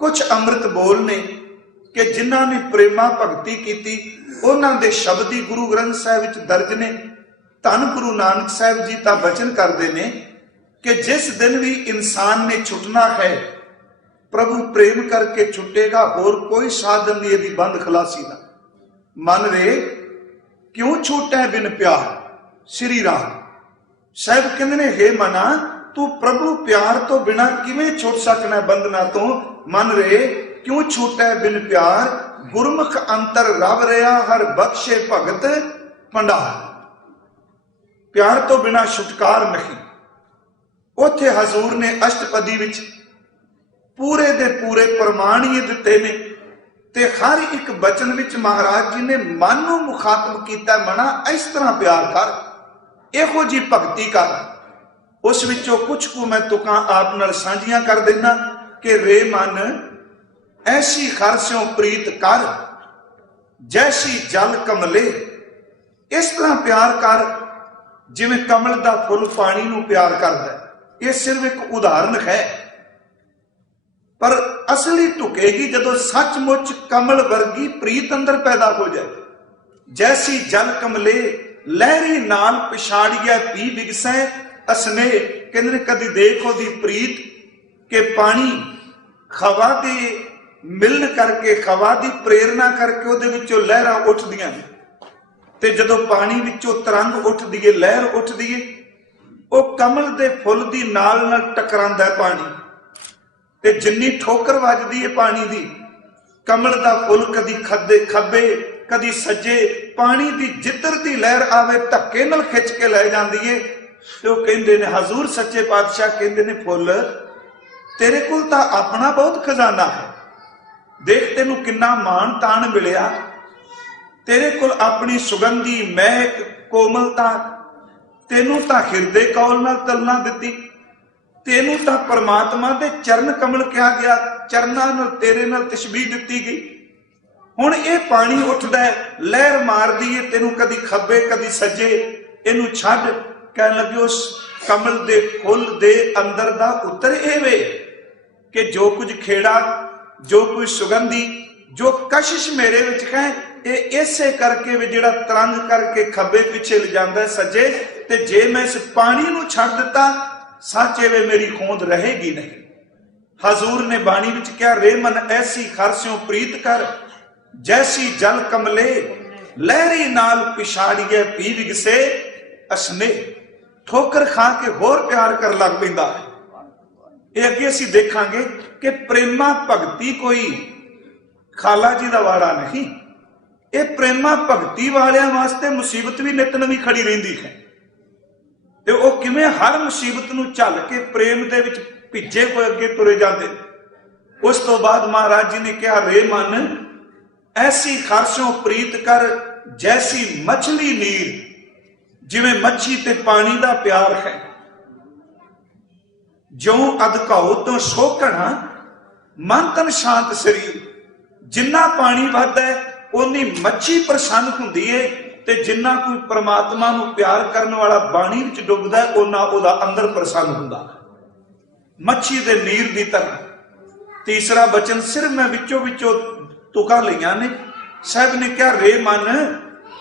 ਕੁਝ ਅੰਮ੍ਰਿਤ ਬੋਲ ਨੇ ਕਿ ਜਿਨ੍ਹਾਂ ਨੇ ਪ੍ਰੇਮਾ ਭਗਤੀ ਕੀਤੀ ਉਹਨਾਂ ਦੇ ਸ਼ਬਦ ਹੀ ਗੁਰੂ ਗ੍ਰੰਥ ਸਾਹਿਬ ਵਿੱਚ ਦਰਜ ਨੇ। ਧੰਨ ਗੁਰੂ ਨਾਨਕ ਸਾਹਿਬ ਜੀ ਤਾਂ ਬਚਨ ਕਰਦੇ ਨੇ ਕਿ ਜਿਸ ਦਿਨ ਵੀ ਇਨਸਾਨ ਨੇ ਛੁੱਟਣਾ ਹੈ ਪ੍ਰਭੂ ਪ੍ਰੇਮ ਕਰਕੇ ਛੁੱਟੇਗਾ, ਹੋਰ ਕੋਈ ਸਾਧਨ ਨਹੀਂ ਇਹਦੀ ਬੰਦ ਖਲਾਸੀ ਦਾ। ਮਨ ਰੇ ਕਿਉਂ ਛੂਟੈ ਬਿਨ ਪਿਆਰ ਸ਼੍ਰੀ ਰਾਮ। ਸਾਹਿਬ ਕਹਿੰਦੇ ਨੇ ਹੇ ਮਨਾ ਤੂੰ ਪ੍ਰਭੂ ਪਿਆਰ ਤੋਂ ਬਿਨਾ ਕਿਵੇਂ ਛੁੱਟ ਸਕਣਾ ਬੰਧਨਾਂ ਤੋਂ। ਮਨ ਰੇ ਕਿਉਂ ਛੂਟੈ ਬਿਨ ਪਿਆਰ, ਗੁਰਮੁਖ ਅੰਤਰ ਰਵ ਰਿਹਾ ਹਰ ਬਖਸ਼ੇ ਭਗਤ ਭੰਡਾਰ। ਪਿਆਰ ਤੋਂ ਬਿਨਾ ਛੁਟਕਾਰ ਨਹੀਂ। ਉੱਥੇ ਹਜ਼ੂਰ ਨੇ ਅਸ਼ਟਪਦੀ ਵਿੱਚ ਪੂਰੇ ਦੇ ਪੂਰੇ ਪ੍ਰਮਾਣ ਹੀ ਦਿੱਤੇ ਨੇ ਤੇ ਹਰ ਇੱਕ ਬਚਨ ਵਿੱਚ ਮਹਾਰਾਜ ਜੀ ਨੇ ਮਨ ਨੂੰ ਮੁਖਾਤਬ ਕੀਤਾ, ਮਨਾ ਇਸ ਤਰ੍ਹਾਂ ਪਿਆਰ ਕਰ, ਇਹੋ ਜੀ ਭਗਤੀ ਕਰ। ਉਸ ਵਿੱਚੋਂ ਕੁਝ ਕੁ ਮੈਂ ਤੁਕਾਂ ਆਪ ਨਾਲ ਸਾਂਝੀਆਂ ਕਰ ਦੇਣਾ ਕਿ ਰੇ ਮਨ ਐਸੀ ਖਰਸਿਓ ਪ੍ਰੀਤ ਕਰ ਜੈਸੀ ਜਲ ਕਮਲੇ। ਇਸ ਤਰ੍ਹਾਂ ਪਿਆਰ ਕਰ ਜਿਵੇਂ ਕਮਲ ਦਾ ਫੁੱਲ ਪਾਣੀ ਨੂੰ ਪਿਆਰ ਕਰਦਾ। ਇਹ ਸਿਰਫ ਇੱਕ ਉਦਾਹਰਨ ਹੈ, ਪਰ ਅਸਲੀ ਢੁਕੇਗੀ ਜਦੋਂ ਸੱਚਮੁੱਚ ਕਮਲ ਵਰਗੀ ਪ੍ਰੀਤ ਅੰਦਰ ਪੈਦਾ ਹੋ ਜਾਏ। ਜੈਸੀ ਜਲ ਕਮਲੇ ਲਹਿਰੀ ਨਾਲ ਪਿਛਾੜੀਐ ਪੀ ਬਿਗਸੈ ਅਸਨੇ। ਕਹਿੰਦੇ ਕਦੀ ਦੇਖ ਉਹਦੀ ਪ੍ਰੀਤ ਕਿ ਪਾਣੀ ਖਵਾ ਦੇ ਮਿਲਣ ਕਰਕੇ, ਖਵਾ ਦੀ ਪ੍ਰੇਰਨਾ ਕਰਕੇ ਉਹਦੇ ਵਿੱਚੋਂ ਲਹਿਰਾਂ ਉੱਠਦੀਆਂ ਨੇ ਤੇ ਜਦੋਂ ਪਾਣੀ ਵਿੱਚੋਂ ਤਰੰਗ ਉੱਠਦੀ ਏ, ਲਹਿਰ ਉੱਠਦੀ ਏ, ਉਹ ਕਮਲ ਦੇ ਫੁੱਲ ਦੀ ਨਾਲ ਨਾਲ ਟਕਰਾਂਦਾ ਪਾਣੀ ਤੇ ਜਿੰਨੀ ਠੋਕਰ ਵੱਜਦੀ ਹੈ ਪਾਣੀ ਦੀ, ਕਮਲ ਦਾ ਫੁੱਲ ਕਦੀ ਖੱਬੇ ਕਦੀ ਸੱਜੇ, ਪਾਣੀ ਦੀ ਜਿੱਧਰ ਦੀ ਲਹਿਰ ਆਵੇ ਧੱਕੇ ਨਾਲ ਖਿੱਚ ਕੇ ਲੈ ਜਾਂਦੀ ਏ। ਤੇ ਉਹ ਕਹਿੰਦੇ ਨੇ ਹਜ਼ੂਰ ਸੱਚੇ ਪਾਤਸ਼ਾਹ ਕਹਿੰਦੇ ਨੇ ਫੁੱਲ ਤੇਰੇ ਕੋਲ ਤਾਂ ਆਪਣਾ ਬਹੁਤ ਖਜ਼ਾਨਾ ਹੈ, ਦੇਖ ਤੈਨੂੰ ਕਿੰਨਾ ਮਾਣ ਤਾਣ ਮਿਲਿਆ, ਤੇਰੇ ਕੋਲ ਆਪਣੀ ਸੁਗੰਧੀ ਮਹਿਕ ਕੋਮਲਤਾ, ਤੈਨੂੰ ਤਾਂ ਹਿਰਦੇ ਕੌਲ ਨਾਲ ਤਲਨਾ ਦਿੱਤੀ, ਤੈਨੂੰ ਤਾਂ ਪਰਮਾਤਮਾ ਦੇ ਚਰਨ ਕਮਲ ਕਿਹਾ ਗਿਆ, ਚਰਨਾਂ ਨਾਲ ਤੇਰੇ ਨਾਲ ਤਸ਼ਬੀਹ ਦਿੱਤੀ ਗਈ। ਹੁਣ ਇਹ ਪਾਣੀ ਉੱਠਦਾ ਲਹਿਰ ਮਾਰਦੀ ਏ ਤੈਨੂੰ ਕਦੀ ਖੱਬੇ ਕਦੀ ਸੱਜੇ, ਇਹਨੂੰ ਛੱਡ। ਕਹਿਣ ਲੱਗੇ ਉਸ ਕਮਲ ਦੇ ਫੁੱਲ ਦੇ ਅੰਦਰ ਦਾ ਉੱਤਰ ਇਹ ਵੇ ਕਿ ਜੋ ਕੁਝ ਖੇੜਾ, ਜੋ ਕੁਝ ਸੁਗੰਧੀ, ਜੋ ਕਸ਼ਿਸ਼ ਮੇਰੇ ਵਿੱਚ ਹੈ, ਇਹ ਇਸੇ ਕਰਕੇ ਵੀ ਜਿਹੜਾ ਤਰੰਗ ਕਰਕੇ ਖੱਬੇ ਪਿੱਛੇ ਲਿਜਾਂਦਾ ਸੱਜੇ, ਤੇ ਜੇ ਮੈਂ ਇਸ ਪਾਣੀ ਨੂੰ ਛੱਡ ਦਿੱਤਾ ਸੱਚੇ ਵੇ ਮੇਰੀ ਹੋਂਦ ਰਹੇਗੀ ਨਹੀਂ। ਹਜ਼ੂਰ ਨੇ ਬਾਣੀ ਵਿੱਚ ਕਿਹਾ ਰੇ ਮਨ ਐਸੀ ਖਰਸਿਓ ਪ੍ਰੀਤ ਕਰ ਜੈਸੀ ਜਲ ਕਮਲੇ ਲਹਿਰੀ ਨਾਲ ਪਿਛਾੜੀਏ ਪੀ ਵਿਗਸੇ ਅਸਨੇ। ਠੋਕਰ ਖਾ ਕੇ ਹੋਰ ਪਿਆਰ ਕਰਨ ਲੱਗ ਪੈਂਦਾ ਹੈ। ਇਹ ਅੱਗੇ ਅਸੀਂ ਦੇਖਾਂਗੇ ਕਿ ਪ੍ਰੇਮਾ ਭਗਤੀ ਕੋਈ ਖਾਲਾ ਜੀ ਦਾ ਵਾੜਾ ਨਹੀਂ, ਇਹ ਪ੍ਰੇਮਾ ਭਗਤੀ ਵਾਲਿਆਂ ਵਾਸਤੇ ਮੁਸੀਬਤ ਵੀ ਨਿਤ ਨਵੀਂ ਖੜੀ ਰਹਿੰਦੀ ਹੈ ਤੇ ਉਹ ਕਿਵੇਂ ਹਰ ਮੁਸੀਬਤ ਨੂੰ ਝੱਲ ਕੇ ਪ੍ਰੇਮ ਦੇ ਵਿੱਚ ਭਿੱਜੇ ਹੋਏ ਅੱਗੇ ਤੁਰੇ ਜਾਂਦੇ। ਉਸ ਤੋਂ ਬਾਅਦ ਮਹਾਰਾਜ ਜੀ ਨੇ ਕਿਹਾ ਰੇ ਮਨ ਐਸੀ ਖਰਸੋਂ ਪ੍ਰੀਤ ਕਰ ਜੈਸੀ ਮਛਲੀ ਨੀਰ। ਜਿਵੇਂ ਮੱਛੀ ਤੇ ਪਾਣੀ ਦਾ ਪਿਆਰ ਹੈ, ਜਿਉਂ ਅਧਕਾਉ ਤੋਂ ਸੋਕਣਾ ਮਨ ਤਨ ਸ਼ਾਂਤ ਸਰੀਰ। ਜਿੰਨਾ ਪਾਣੀ ਵੱਧਦਾ ਹੈ ਉਨੀ ਮੱਛੀ ਪ੍ਰਸੰਨ ਹੁੰਦੀ ਹੈ ਤੇ ਜਿੰਨਾ ਕੋਈ ਪ੍ਰਮਾਤਮਾ ਨੂੰ ਪਿਆਰ ਕਰਨ ਵਾਲਾ ਬਾਣੀ ਵਿੱਚ ਡੁੱਬਦਾ ਹੈ ਉਹਨਾਂ ਉਹਦਾ ਅੰਦਰ ਪ੍ਰਸੰਨ ਹੁੰਦਾ। ਮੱਛੀ ਦੇ ਨੀਰ ਦੀ ਤਰ੍ਹਾਂ। ਤੀਸਰਾ ਬਚਨ ਸਿਰਫ ਮੈਂ ਵਿੱਚੋਂ ਤੁਕਾਂ ਲਈਆਂ ਨੇ। साहब ने क्या रे मन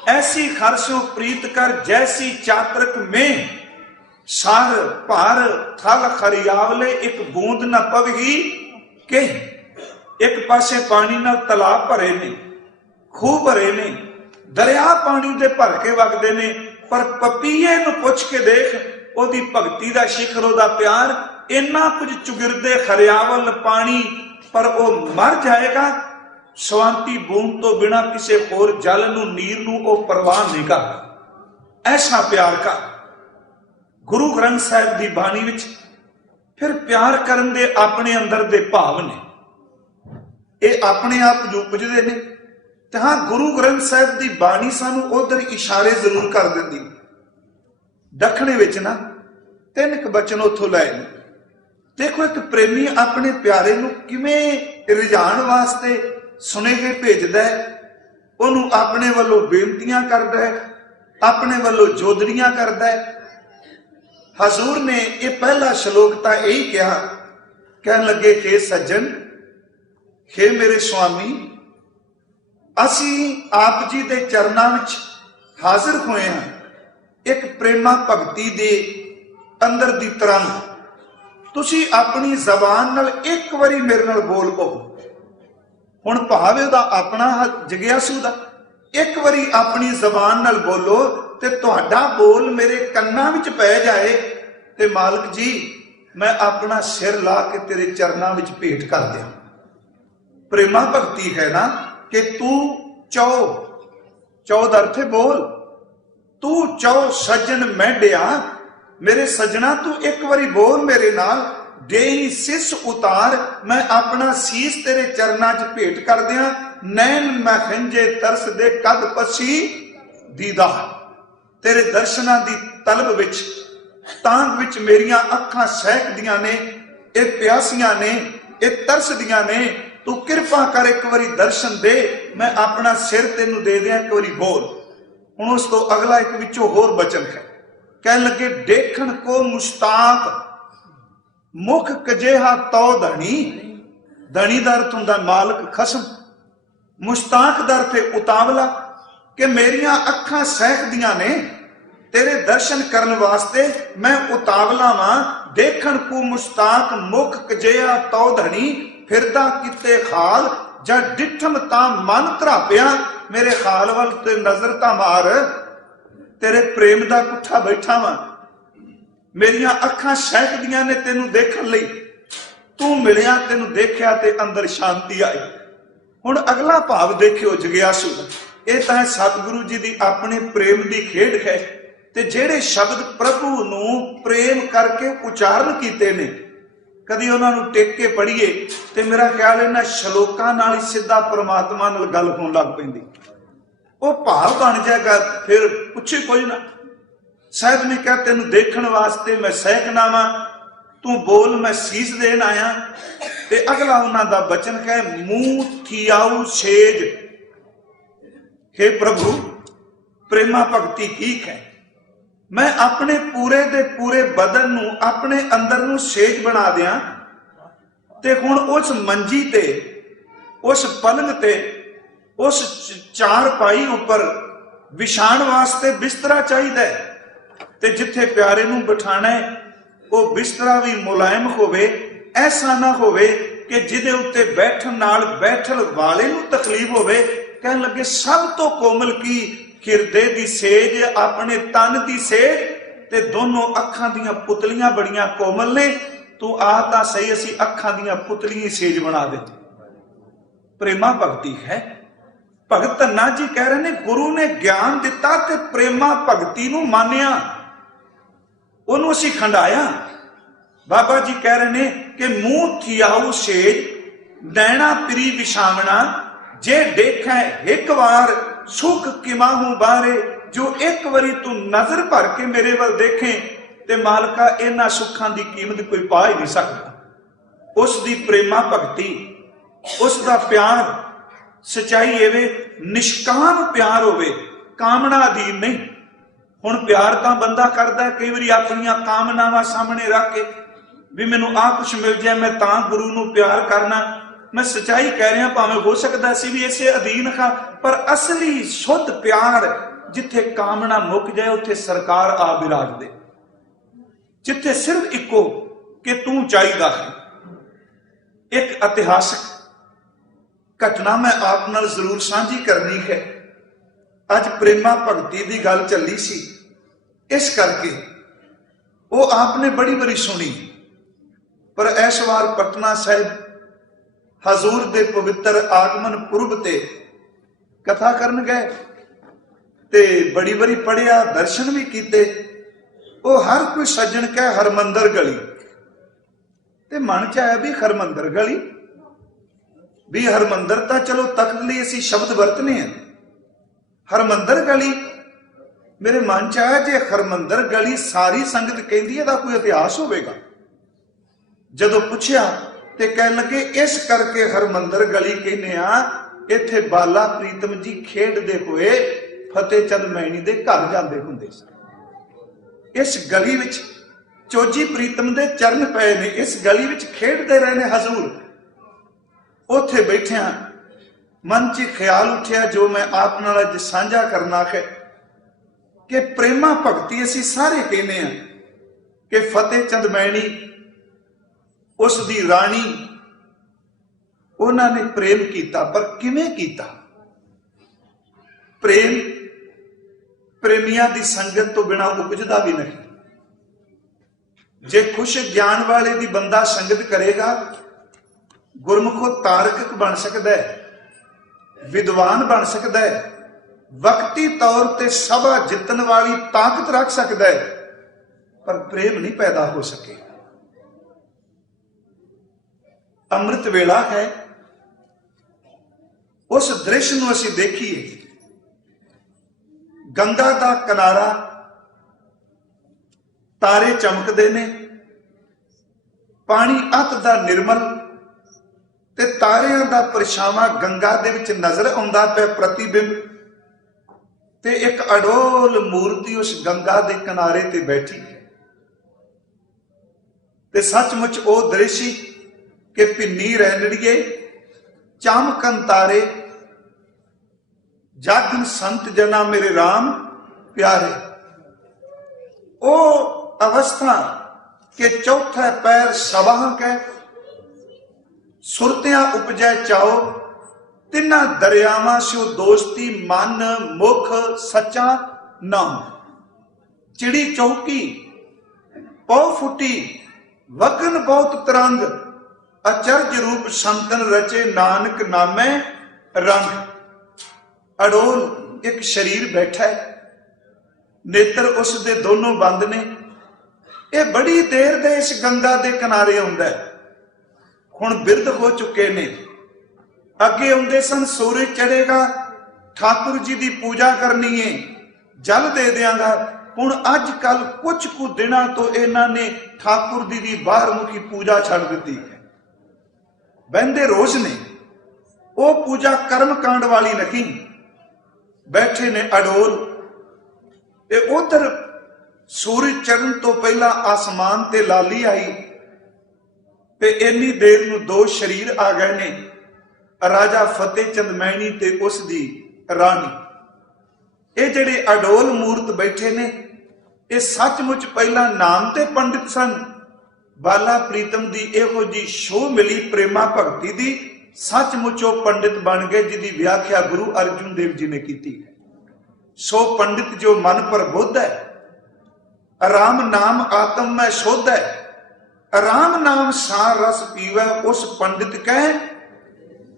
ऐसी खरसों प्रीत कर जैसी चातरक में सार भार थल खरियावले एक बूंद न पवही के। एक पासे पानी नाल तलाब भरे ने, खूह भरे ने, दरिया पानी दे भर के वगदे ने, पर पपीए नूं पुछ के देख ओदी भगती दा शिखर, ओदा प्यार इन्ना कुछ चुगिरदे खरियावल पानी, पर वो मर जाएगा स्वांति बूंद तो बिना किसी होर जल नूं नीर नूं वो परवाह नहीं करता। ऐसा प्यार का गुरु ग्रंथ साहिब की बाणी विच फिर प्यार करन दे अपने अंदर दे भाव ने, ये अपने आप जो उपजदे ने। ते हाँ, गुरु ग्रंथ साहिब की बाणी सानू उधर इशारे जरूर कर देंदी। दखणे विच ना 3 बचन उथों लाए ने। देखो, एक प्रेमी अपने प्यारे नूं किवें रिझाण वास्ते सुनेहे भेजदा है, उहनूं अपने वल्लों बेनतियां करदा है, अपने वल्लों जोदड़ियां करदा है। हजूर ने ये पहला श्लोक तां यही कहा, कहन लगे हे सज्जन, हे मेरे स्वामी, असी आप जी दे चरनां विच हाजिर होए हां एक प्रेमा भगती दे अंदर दी तरंग। तुसी अपनी जबान नाल एक वारी मेरे नाल बोल पो। हुण भावे दा अपना जगियासू दा एक वारी अपनी जबान नाल बोलो ते तुहाडा बोल मेरे कन्नां विच पै जाए ते मालिक जी मैं अपना सिर ला के तेरे चरनां विच भेंट कर दियां। प्रेमा भगती है ना कि तू चौ दा अर्थ है बोल, तू चौ सज्जन मैडिया, मेरे सजना तू एक बारी बोल मेरे नाल, देई सिस उतार, मैं अपना सीस तेरे चरना च भेंट कर दियां। नैन मैं खंजे तरस दे कद पसी दीदा, तेरे दर्शना दी तलब विच तांग विच मेरियां अखां सहकदियां ने, ये प्यासियां ने, ये तरसदियां ने। तू कृपा कर एक बारी दर्शन दे, मैं अपना सिर तेनू दे दियां, एक बारी बोल। हुण उस तो अगला एक विचों होर बचन है, कह लगे देखण को मुश्ताक मुख कजेहा तो धनी। धनी दा अर्थ हुंदा मालक खसम, मुश्ताक दा अर्थ है उतावला, कि मेरियां अखां सहकदियां ने तेरे दर्शन करन वास्ते, मैं उतावला वां। देखण को मुश्ताक मुख कजेहा तो धनी, फिरदा किते खाल जा डिठम तां मन धरापिया। मेरे खाल वल ते नजर तां मार, तेरे प्रेम दा कुठा बैठा वां। मेरियां अखां सहकदियां ने तेनू देखण लई, तू मिलिया, तेनू देखिया ते अंदर शांति आई। हुण अगला भाव देखियो जगियासू, ये तां सतगुरु जी दी अपने प्रेम दी खेड है। ते जेड़े शब्द प्रभु नू प्रेम करके उचारण कीते ने, कदी उन्होंने टेक के पढ़ीए तो मेरा ख्याल इन्हां श्लोकां नाल ही सीधा परमात्मा नाल गल होण लग पैंदी। वो भाव बन जाएगा, फिर पुछे कोई ना। साहिब ने कहा तेनू देखण वास्ते मैं सहकना वा, तू बोल मैं सीस देन आया। ते अगला उन्हां दा बचन है, मूंह थियाऊ सेज। हे प्रभु, प्रेमा भगती की है, मैं अपने पूरे दे पूरे बदन नू अपने अंदर नू सेज बना दियां। ते हुण उस मंजी ते, उस पलंग ते, उस चार पाई उपर विछाण वास्ते बिस्तरा चाहिए। ते जिथे प्यारे नू बिठाना है वो बिस्तरा भी मुलायम होवे, ऐसा ना होवे कि जिदे उत्ते बैठन नाल बैठल वाले नू तकलीफ होवे। कहन लगे सब तो कोमल की हिरदे दी सेज, अपने तन दी सेज, ते दोनों अखां दियां पुतलियां बड़ियां कोमल ने। तू आ तां सही, असी अखां दियां पुतलियां सेज बना दे। प्रेमा भगती है। भगत धन्ना जी कह रहे ने गुरु ने ज्ञान दिता ते प्रेमा भगती नू मानिया, उन्होंने असी खंडाया। बाबा जी कह रहे ने कि मूंह थियाऊ सेज, नैना पिरी विछावना, जे देखै एक बार सुख किमाहू बारे। जो एक बारी तू नजर भर के मेरे वाल देखे ते मालका इन्हां सुखां दी कीमत कोई पा ही नहीं सकता। उस दी प्रेमा भगती, उसका प्यार सच्चाई एवे निष्काम प्यार होवे, कामना अधीन नहीं। हुण प्यार तां बंदा करदा कई बारी अपनियां कामनावां सामने रख के, भी मैनू आ कुछ मिल जाए मैं तां गुरु नू प्यार करना। मैं सच्चाई कह रहा, भावें हो सकता असीं भी इसे अधीन हां, पर असली शुद्ध प्यार जिथे कामना मुक जाए उत्थे सरकार आ विराज दे, जिथे सिर्फ इको कि तू चाहिदा है। एक इतिहासक घटना मैं आप नाल जरूर साझी करनी है। अज प्रेमा भगती की गल चली सी, इस करके वो आपने बड़ी बड़ी सुनी, पर इस बार पटना साहिब हजूर दे पवित्र आगमन पुरब ते कथा करन गए ते बड़ी बड़ी पढ़िया, दर्शन भी कीते। वो हर कोई सज्जन कह हरमंदर गली, ते मन च आया भी हरमंदर गली, भी हरमंदर तो चलो तख्त लिए असीं शब्द वरतने हैं, हरमंदर गली मेरे मन च आया जे हरमंदर गली सारी संगत कहती है, कोई इतिहास होगा। जदों पूछया ते कहन लगे इस करके हरमंदर गली कहने आ, इत्थे बाला प्रीतम जी खेडदे हुए फतेह चंद मैनी दे घर जांदे हुंदे सन। इस गली विच चोजी प्रीतम दे चरण पए ने, इस गली विच खेडदे रहे ने हजूर। उत्थे बैठिया मन च ख्याल उठिया जो मैं आप नाल अज साझा करना है कि प्रेमा भगती असीं सारे कहने आ कि फतेह चंद मैनी उसदी राणी उन्होंने प्रेम किया, पर किवें कीता? प्रेम प्रेमिया की संगत तो बिना उपजदा भी नहीं। जे खुश ज्ञान वाले की बंदा संगत करेगा, गुरमुखो तारक बन सकता है, विद्वान बन सकता है, वक्ती तौर पर सभा जितन वाली ताकत रख सकता है, पर प्रेम नहीं पैदा हो सके। अमृत वेला है, उस दृश्य नूं असीं देखिए, गंगा का किनारा, तारे चमकते ने, पानी अत दा निर्मल ते तारियां दा परछावां गंगा दे विच नजर आउंदा पिया प्रतिबिंब, ते एक अडोल मूर्ति उस गंगा दे किनारे ते बैठी है। ते सचमुच वो दृश्य कि भिन्नी रैनड़िए चमकन तारे, जागन संत जना मेरे राम प्यारे। ओ अवस्था के चौथा पैर सभा कै, सुरतियां उपजै चाओ, तिना दरियावां स्यो दोस्ती मन मुख सच्चा नाम। चिड़ी चौकी पौ फुटी वगन बहुत तरंग, अचरज रूप संतन रचे नानक नामे रंग। अडोल एक शरीर बैठा है, नेत्र उस दे दोनों बंद ने। यह बड़ी देर दे इस गंगा दे किनारे आउंदा है, हुण बिरध हो चुके ने। अगे आउंदे सन, सूरज चढ़ेगा, ठाकुर जी की पूजा करनी है, जल दे देंगा। हुण अज कल कुछ कु दिनों तो इन्हां ने ठाकुर जी की बाहरमुखी पूजा छड़ दी है। बहंदे रोज ने, वो पूजा कर्म कांड वाली नहीं। बैठे ने अडोल, उधर सूरज चढ़न तो पहला आसमान ते लाली आई, ते इन्नी देर नूं दो शरीर आ गए ने, राजा फतेह चंद मैनी ते उसदी रानी। ये जिहड़े अडोल मूर्त बैठे ने, ये सचमुच पहला नाम ते पंडित सन। बाला प्रीतम दी इहो जी शो मिली प्रेमा भगती दी, सचमुच वो पंडित बन गए जिहदी व्याख्या गुरु अर्जुन देव जी ने की है। सो पंडित जो मन पर बुद्ध है, राम नाम आत्म में शुद्ध है, राम नाम सार रस पीवै, उस पंडित कह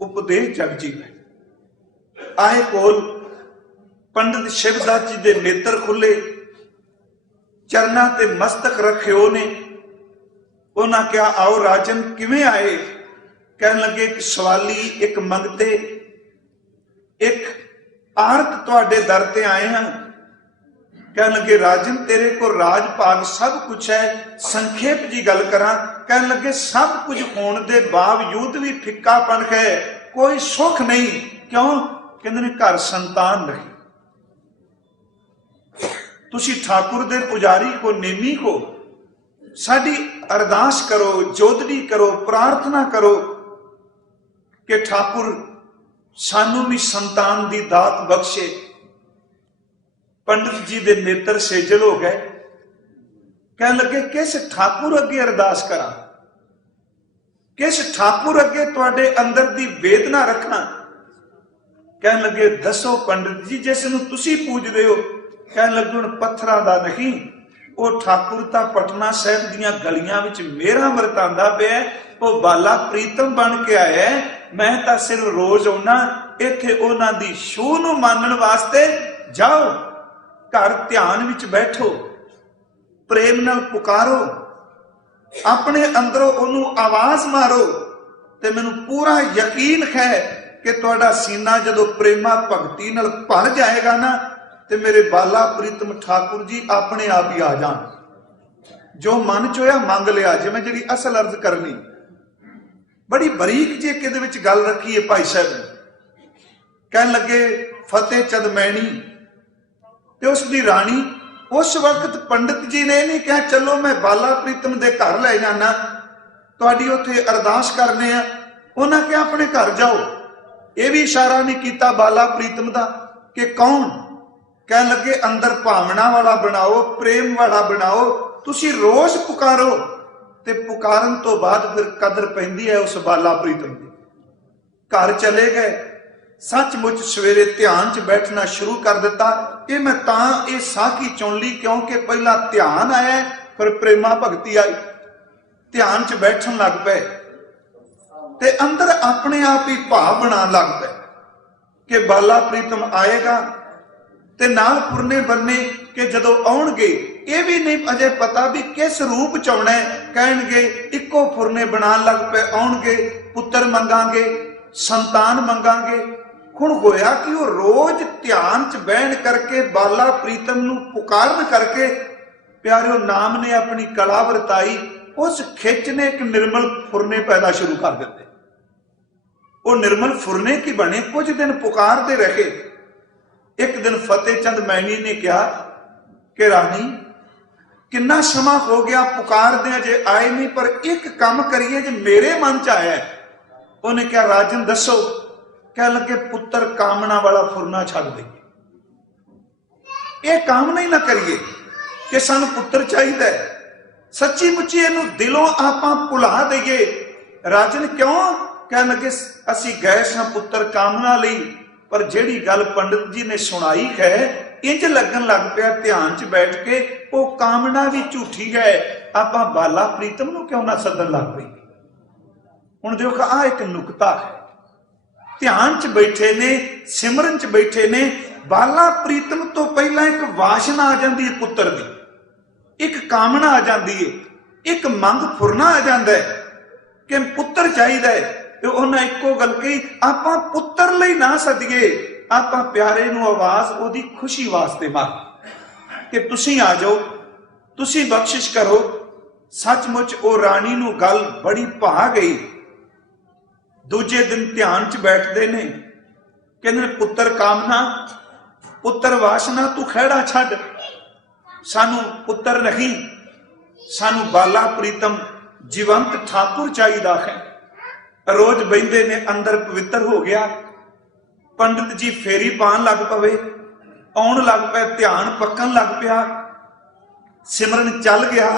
उपदेश जग जीवै। आए कोल पंडित शिवदास जी दे नेत्र खुले, चरना ते मस्तक रखे ने। उन्हें क्या आओ राजन किवें आए? कहन लगे एक सवाली, एक मंगते, एक आरत तुहाडे दर ते आए हैं। कहन लगे राजन तेरे को राज भाग सब कुछ है, संखेप जी गल करा। कहन लगे सब कुछ होने के बावजूद भी फिक्कापन है, कोई सुख नहीं। क्यों? कहंदे ने घर संतान नहीं। तुसी ठाकुर दे पुजारी को, नेमी को साडी अरदास करो, जोदड़ी करो, प्रार्थना करो। कि ठाकुर सानू भी संतान की दात बख्शे। पंडित जी के नेत्र सेजल हो गए, कह लगे किस ठाकुर अगे अरदास करा, किस ठाकुर अगे तुहाडे अंदर दी वेदना रखा। कह लगे दसो पंडित जी जिसनूं तुसीं पूजदे हो। कह लगे हुण पत्थरां दा नहीं, वो ठाकुर तां पटना साहिब दीयां गलियां विच मेरा वरतांदा पिया, वो बाला प्रीतम बन के आया। मैं तां सिर्फ रोज आउणा इत्थे उन्हां दी छूह नूं मानण वास्ते। जाओ घर ध्यान विच बैठो, प्रेम नाल पुकारो, अपने अंदरों उन्होंने आवाज मारो, ते मैनूं पूरा यकीन है कि तुहाडा सीना जदों प्रेमा भगती नाल भर जाएगा ना, ते मेरे बाला प्रीतम ठाकुर जी अपने आप ही आ जान। जो मन च होया मंग लिया। जिवें जिहड़ी असल अर्ज करनी, बड़ी बरीक जी इहदे विच गल रखी है भाई साहब ने। कहन लगे फतेह चंद मैणी ते उसदी राणी, उस वक्त पंडित जी ने नहीं कहा चलो मैं बाला प्रीतम दे घर ले जाना, तुहाडी उत्थे अरदास करने आ। उन्हां कहा अपने घर जाओ। यह भी इशारा नहीं किया बाला प्रीतम दा कि कौन। कह लगे अंदर भावना वाला बनाओ, प्रेम वाला बनाओ, तुसी रोज पुकारो, ते पुकारन तो बाद फिर कदर पैंदी है उस बाला प्रीतम की। घर चले गए, सचमुच सवेरे ध्यान च बैठना शुरू कर दिता। ये मैं तां ये साखी चुन ली क्योंकि पहला ध्यान आया, फिर प्रेमा भगती आई। ध्यान च बैठन लग पे ते अंदर अपने आप ही भाव बना लग पे कि बाला प्रीतम आएगा ते नाल पुरने बनने कि जदों आउणगे ये भी नहीं अजे पता भी किस रूप च आउणा है। कहणगे इक्को फुरने बनान लग पे, आउणगे पुत्र मंगांगे, संतान मंगांगे। हुण होया कि वो रोज ध्यान च बहन करके बाला प्रीतम नूं पुकारन करके प्यारिओ नाम ने अपनी कला वरताई। उस खिच ने एक निर्मल फुरने पैदा शुरू कर दिते। वो निर्मल फुरने की बने, कुछ दिन पुकारते रहे। एक दिन फतेह चंद मैनी ने कहा कि रानी किन्ना समा हो गया पुकारदे अजे आए नहीं, पर एक काम करिए जो मेरे मन च आया। उन्हें कहा राजन दसो। कह लगे पुत्र कामना वाला फुरना छड़ दे, ये कामना ही ना करिए कि सानू पुत्र चाहिए। सच्ची मुच्ची इनू दिलों आपां भुला दईए। राजन क्यों? कह लगे असी गए सां पुत्र कामना लई, पर जेड़ी गल पंडित जी ने सुनाई है इंज लगन लग पिया ध्यान च बैठ के वो कामना भी झूठी है। आपां बाला प्रीतम नूं क्यों ना सदन लग पई। हुण देखो आ एक नुकता है। ध्यान च बैठे ने, सिमरन च बैठे ने, बाला प्रीतम तो पहला एक वासना आ जाती है पुत्र दी, एक कामना आ जाती है, एक मंग फुरना आ जाता है कि पुत्र चाहिए। तो उन्हें इको गल कही आपां पुत्र लई ना सदिए, आपां प्यारे नूं आवाज ओदी खुशी वास्ते मार कि तुसीं आ जाओ, तुसीं बख्शिश करो। सचमुच ओ राणी नूं गल बड़ी भा गई। दूजे दिन ध्यान च बैठते ने, कहते पुत्र कामना, पुत्र वासना, तू खैड़ा छड्ड, सानू पुत्र नहीं, सानू बाला प्रीतम जीवंत ठाकुर चाहिदा है। रोज बहिंदे ने, अंदर पवित्र हो गया। पंडित जी फेरी पान लग पवे, आउण लग पे, ध्यान पक्कन लग पिया, सिमरन चल गया।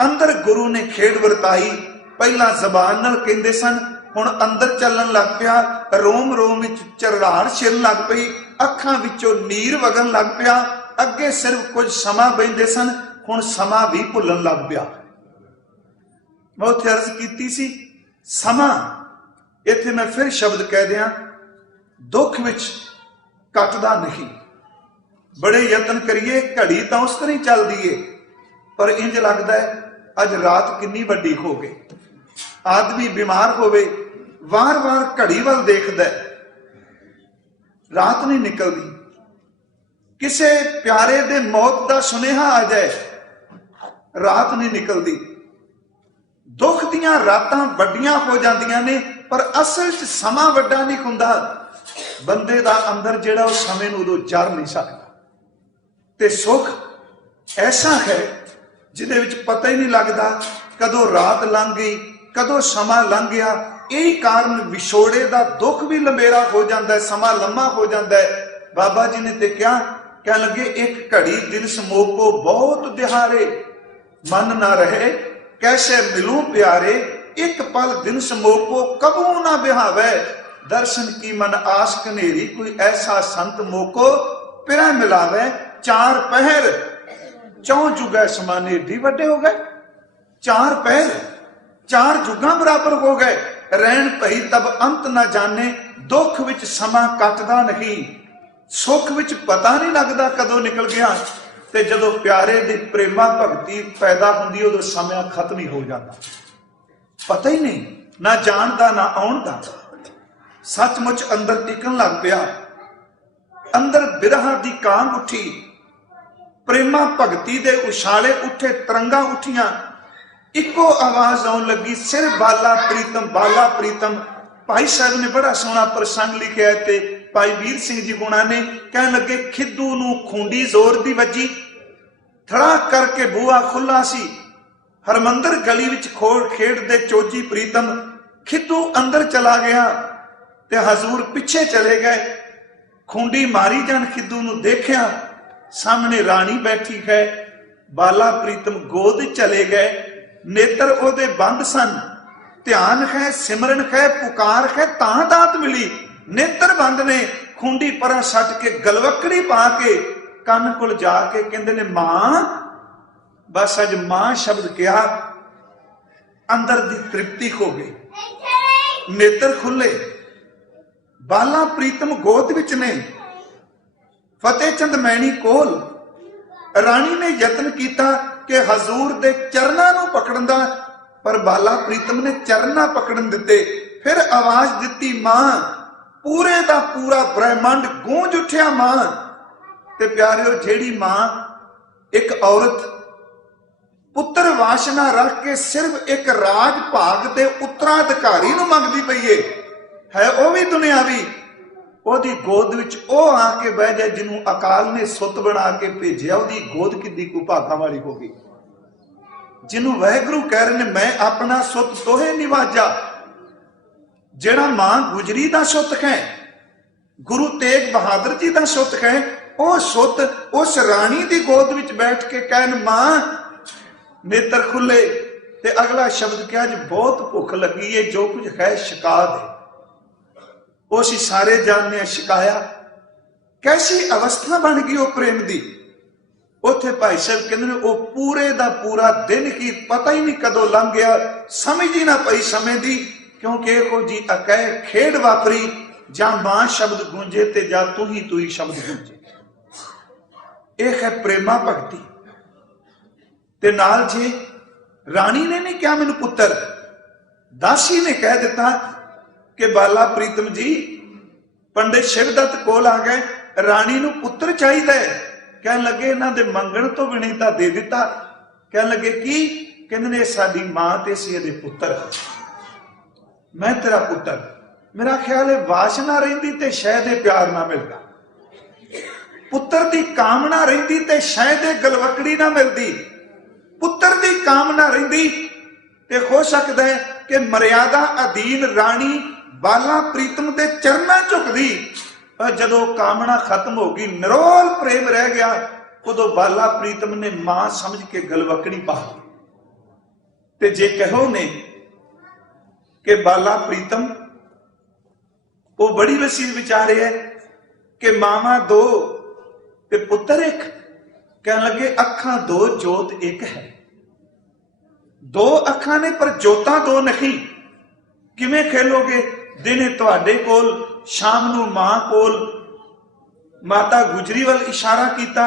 अंदर गुरु ने खेड़ वरताई। पहला जबान नाल कहंदे सन, हुण अंदर चलन लग पिया। रोम रोम विच चरड़ाड़ छिरन लग पई, अखां विचों नीर वगन लग पिया। अगे सिर्फ कुछ समा बहिंदे सन, हुण समा भी भुलन लग पिया। मैं उत्थे अर्ज कीती सी समा, इत्थे मैं फिर शब्द कह दियां, दुख विच कटदा नहीं। बड़े यतन करिए, घड़ी तो उस तरह ही चलदी है, पर इंज लगता है अज रात कितनी वड्डी हो गई। आदमी बीमार होवे, वार वार घड़ी वाल देखदा है, रात नहीं निकलती। किसे प्यारे दे मौत का सुनेहा आ जाए, रात नहीं निकलती। दुख दियां रातां वड्डियां हो जांदियां ने, पर असल च समा वड्डा नहीं हुंदा। बंदे दा अंदर जिहड़ा उस समय नूं उदों जर नहीं सकदा। ते सुख ऐसा है जिहदे विच पता ही नहीं लगदा कदों रात लंघ गई, कदों समा लंघ गया, यही कारण विछोड़े का दुख भी लंबेरा हो जाता है, समा लम्मा हो जाता है। बाबा जी ने ते क्या कह लगे, एक घड़ी दिन समोको बहुत दिहारे, मन ना रहे कैसे मिलूं प्यारे, एक पल दिन समोको कबू ना बिहावे, दर्शन की मन आस कनेरी, कोई ऐसा संत मोको पिरा मिलावे, चार पहर चौं जुगा समाने एडी वड्डे हो गए, चार पहर चार जुगा बराबर हो गए, रैन भई तब अंत ना जाने, दुख विच समा कटदा नहीं, सुख विच पता नहीं लगता कदों निकल गया, ते जदों प्यारे दी प्रेमा भगती पैदा हुंदी उदों समय खत्म ही हो जाता, पता ही नहीं, ना जानदा ना आउण दा। सचमुच अंदर टिकन लग पिया, अंदर बिरहा दी कांग उठी, प्रेमा भगती दे उछाले उठे, तरंगा उठियां, इको आवाज आउण लगी, सिर बाला प्रीतम बाला प्रीतम। भाई साहब ने बड़ा सोहना प्रसंग लिखिया ते भाई वीर सिंह जी गुणा ने कहन लगे, खिद्दू नूं खूंडी जोर दी वजी, थड़ा करके बूहा खुला सी, हरमंदर गली विच खोड़ खेड़ दे चोजी प्रीतम, खिद्दू अंदर चला गया ते हजूर पिछे चले गए, खूंडी मारी जान खिद्दू नूं देखिया, सामने रानी बैठी है, बाला प्रीतम गोद चले गए, नेत्र ओदे बंद सन, ध्यान है सिमरन है पुकार है तां दात मिली, नेत्र बंद ने, खूंडी परा सट के गलवकड़ी पा के कन कोल जाके कहंदे ने मां, बस अज मां शब्द किया, अंदर दी तृप्ति हो गई, नेत्र खुले, बाला प्रीतम गोद विच ने, फतेह चंद मैनी कोल, रानी ने यत्न किया कि हजूर दे चरना नूं पकड़न दा, पर बाला प्रीतम ने चरना पकड़न दिते, फिर आवाज दिती मां, पूरे दा पूरा ब्रह्मंड गूंज उठिया मां। ते प्यारिओ जेड़ी मां एक औरत पुत्र वासना रख के सिर्फ एक राज भाग दे उत्तराधिकारी नूं मंगदी पई है वो भी दुनियावी, ओदी गोद विच ओ आके बह जाए जिन्हों अकाल ने सुत बना के भेजिया, ओदी गोद किद्दी को भागा वाली होगी, जिन्हों वाहिगुरू कह रहे ने मैं अपना सुत तोहे निवाजा, जेड़ा मां गुजरी दा सुत है, गुरु तेग बहादुर जी दा सुत है, ओ सुत उस रानी दी गोद विच बैठ के कहन मां, नेत्र खुले, ते अगला शब्द क्या, आज बहुत भुख लगी है, जो कुछ है शिका दे, उसी सारे जानने शिकाया, कैसी अवस्था बन गई वो प्रेम दी। उथे भाई साहब कहते वो पूरे दा पूरा दिन की पता ही नहीं कदों लंघ गया, समझ ही ना पई समय दी, क्योंकि एको जी अकह खेड वापरी, जा मां शब्द गूंजे ते जा तू ही शब्द गूंजे, एक है प्रेमा भगती। ते नाल जे रानी ने नहीं क्या मैनू पुत्र, दासी ने कह दिता कि बाला प्रीतम जी पंडित शिवदत्त कोल आ गए, रानी नूं पुत्र चाहिए, कह लगे इन्हां दे मंगण तो भी नहीं तां दे दिता, कह लगे की, कहंदे ने साडी मां ते सी इहदे पुत्र, मैं तेरा पुत्र, मेरा ख्याल है वासना रहिंदी ते शायद प्यार ना मिलता, पुत्र दी कामना रहिंदी ते शायद गलवकड़ी ना मिलती, पुत्र दी कामना रहिंदी ते हो सकता है कि मर्यादा अधीन रानी बाला प्रीतम दे चरना झुकदी, पर जदों कामना खत्म हो गई, निरोल प्रेम रह गया, उदों बाला प्रीतम ने मां समझ के गलवकड़ी पा दी। ते जे कहो ने कि बाला प्रीतम वो बड़ी वसील विचारे है कि मामा दो ते पुत्र एक, कह लगे अखां दो जोत एक है, दो अखां ने पर जोता दो नहीं, किवें खेलोगे, दिने तुहाडे कोल, शाम नूं मां कोल। माता गुजरी वाल इशारा किया,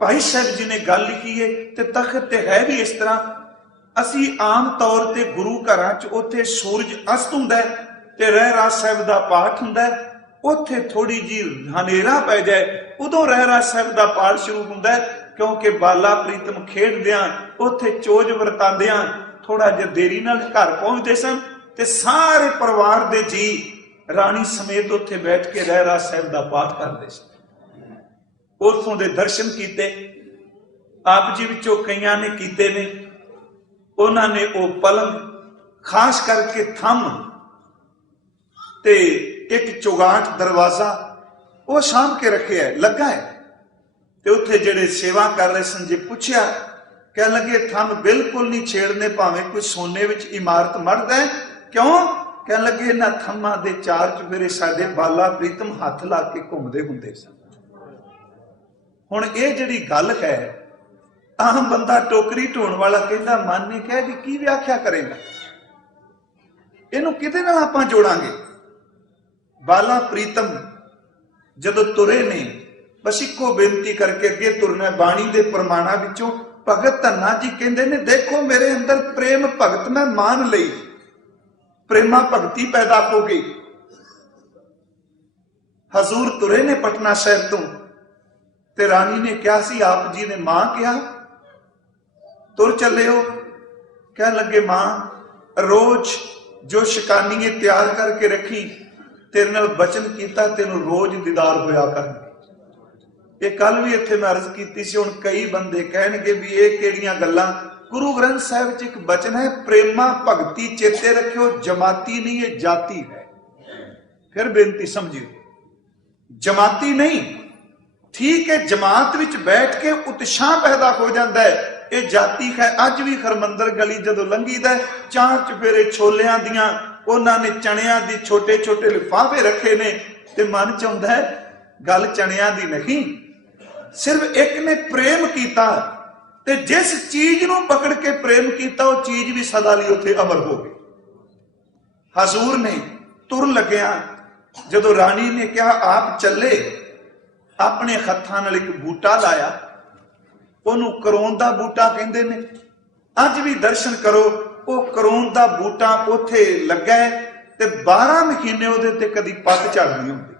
भाई साहब जी ने गल लिखी है ते तखत ते है भी इस तरह, असी आम तौर ते गुरु घरां च उत्थे सूरज अस्त हुंदा है ते रहरास साहिब दा पाठ हुंदा है, उत्थे थोड़ी जी हनेरा पै जाए उदों रहरास साहिब दा पाठ शुरू हुंदा है, क्योंकि बाला प्रीतम खेडदियां उत्थे चोज वरतांदियां थोड़ा जिहा देरी नाल घर पहुंचदे सन, ते सारे परिवार दे जी रानी समेत उत्थे बैठ के रहरास साहिब दा पाठ करदे सन। उथों दे दर्शन कीते, आप जी विचों कईयां ने कीते ने, उन्हां ने वो पलंग खास करके थम ते एक चौगाट दरवाजा वो साम के रखे है लगा है। ते उत्थे जेड़े सेवा कर रहे सन जे पुछया, कह लगे थम बिल्कुल नहीं छेड़ने, भावें कोई सोने विच इमारत मरद है। क्यों? कह लगे इन्हां थम्मां दे चार चुफेरे साडे बाला प्रीतम हथ ला के घूमदे हुंदे सन। हुण ये जिहड़ी गल है, आम बंदा टोकरी ढोण वाला कहंदा मन ने कह कि की व्याख्या करेगा, इहनूं किहदे नाल आपां जोड़ांगे। बाला प्रीतम जदों तुरे ने बस इको बेनती करके अगे तुरना बाणी दे प्रमाणा विचों। भगत धन्ना जी कहंदे ने देखो मेरे अंदर प्रेम भगत मैं मान लई, प्रेमा भगती पैदा हो गई। हजूर तुरे ने पटना शहर तो, ते रानी ने क्या सी, आप जी ने मां क्या तुर चले हो। कह लगे मां रोज जो शिकानी तैयार करके रखी, तेरे नाल बचन किया तेनों रोज दीदार होया कर। ये कल भी इत्थे मैं अर्ज की सी, हुण कई बंदे कहणगे भी ये किहड़ियां गल्लां। गुरु ग्रंथ साहिब च एक बचन है, प्रेमा भगती चेते रखियो, जमाती नहीं ये जाति है। फिर बेनती समझियो, जमाती नहीं, ठीक है जमात विच बैठ के उत्साह पैदा हो जाता है, ये जाति है। अज भी हरमंदर गली जदों लंघीदा चार चुफेरे छोलियां दियां उन्हां ने चणियां दी छोटे छोटे लिफाफे रखे ने, ते मन च आउंदा है गल चणियां दी नहीं, सिर्फ एक ने प्रेम किया, ते जिस चीज नूं पकड़ के प्रेम किया वो चीज भी सदा लई उत्थे अमर हो गई। हजूर ने तुर लग्या, जदों रानी ने कहा आप चले, अपने हत्थां नाल एक बूटा लाया, ओनू करोन दा बूटा कहंदे ने। अज भी दर्शन करो, वो करोन दा बूटा उथे लगा है, ते 12 महीने उहदे ते कदी पत्त झड़दी हुंदी,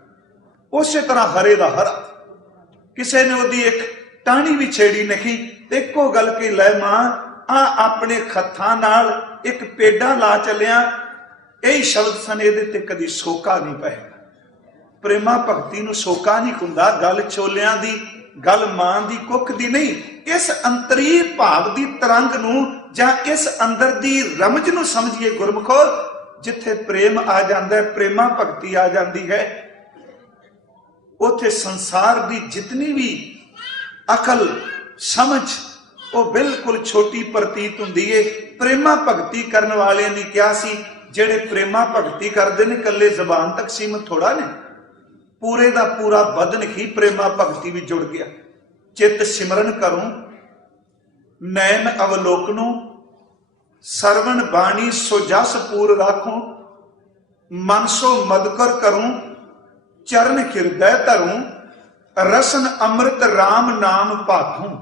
उसे तरह हरे दा हरा, किसी ने उहदी एक टाणी भी छेड़ी नहीं। एको गल की लै मां आ अपने हत्थां नाल एक पेड़ा ला चलिया, यही शब्द सन, इहदे ते कदी सोका नहीं पएगा। प्रेमा भगती नूं सोका नहीं हुंदा, गल छोलियां दी, गल मां दी कुख दी नहीं, इस अंतरी भाव दी तरंग नूं जां इस अंदर दी रमज नूं समझिए गुरमुखो। जिथे प्रेम आ जांदा है, प्रेमा भगती आ जाती है, उथे संसार दी जितनी भी अकल समझ वो बिल्कुल छोटी प्रतीत हुंदी है। प्रेमा भगती करन वाले ने क्या सी, जेड़े प्रेमा भगती करते ने कल्ले जबान तक सीमित थोड़ा ने, पूरे दा पूरा बदन ही प्रेमा भगती भी जुड़ गया। चित सिमरन करूं, नैन अवलोकनों, सरवण बाणी सो जस पूर राखूं, मन सो मदकर करूं, चरण हृदय धरूं, रसन अमृत राम नाम भाथूं।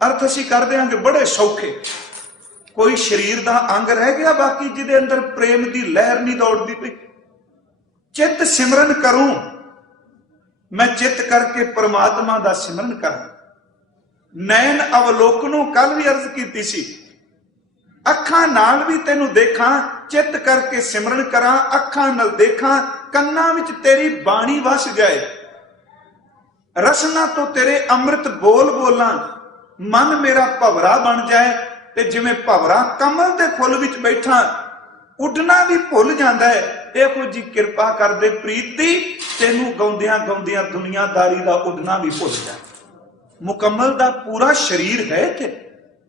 अर्थ असीं कर देंगे बड़े सौखे। कोई शरीर का अंग रह गया बाकी जिहदे अंदर प्रेम की लहर नहीं दौड़ती पई। चित सिमरन करूं, मैं चित करके परमात्मा का सिमरन करा। नैन अवलोकनों कल भी अर्ज की सी, अखां नाल भी तेनू देखा, चित करके सिमरन करा, अखां नाल देखा, कन्नां विच तेरी बाणी वस जाए, रसना तो तेरे अमृत बोल बोला, मन मेरा भवरा बन जाए। ते जिवें भवरा कमल दे फुल विच बैठा उडना भी भुल जाता है, इहो जी किरपा कर दे प्रीति, तेनू गाउंदियां गाउंदियां दुनियादारी दा उडना भी भुल जाए। मुकम्मल दा पूरा शरीर है इत्थे,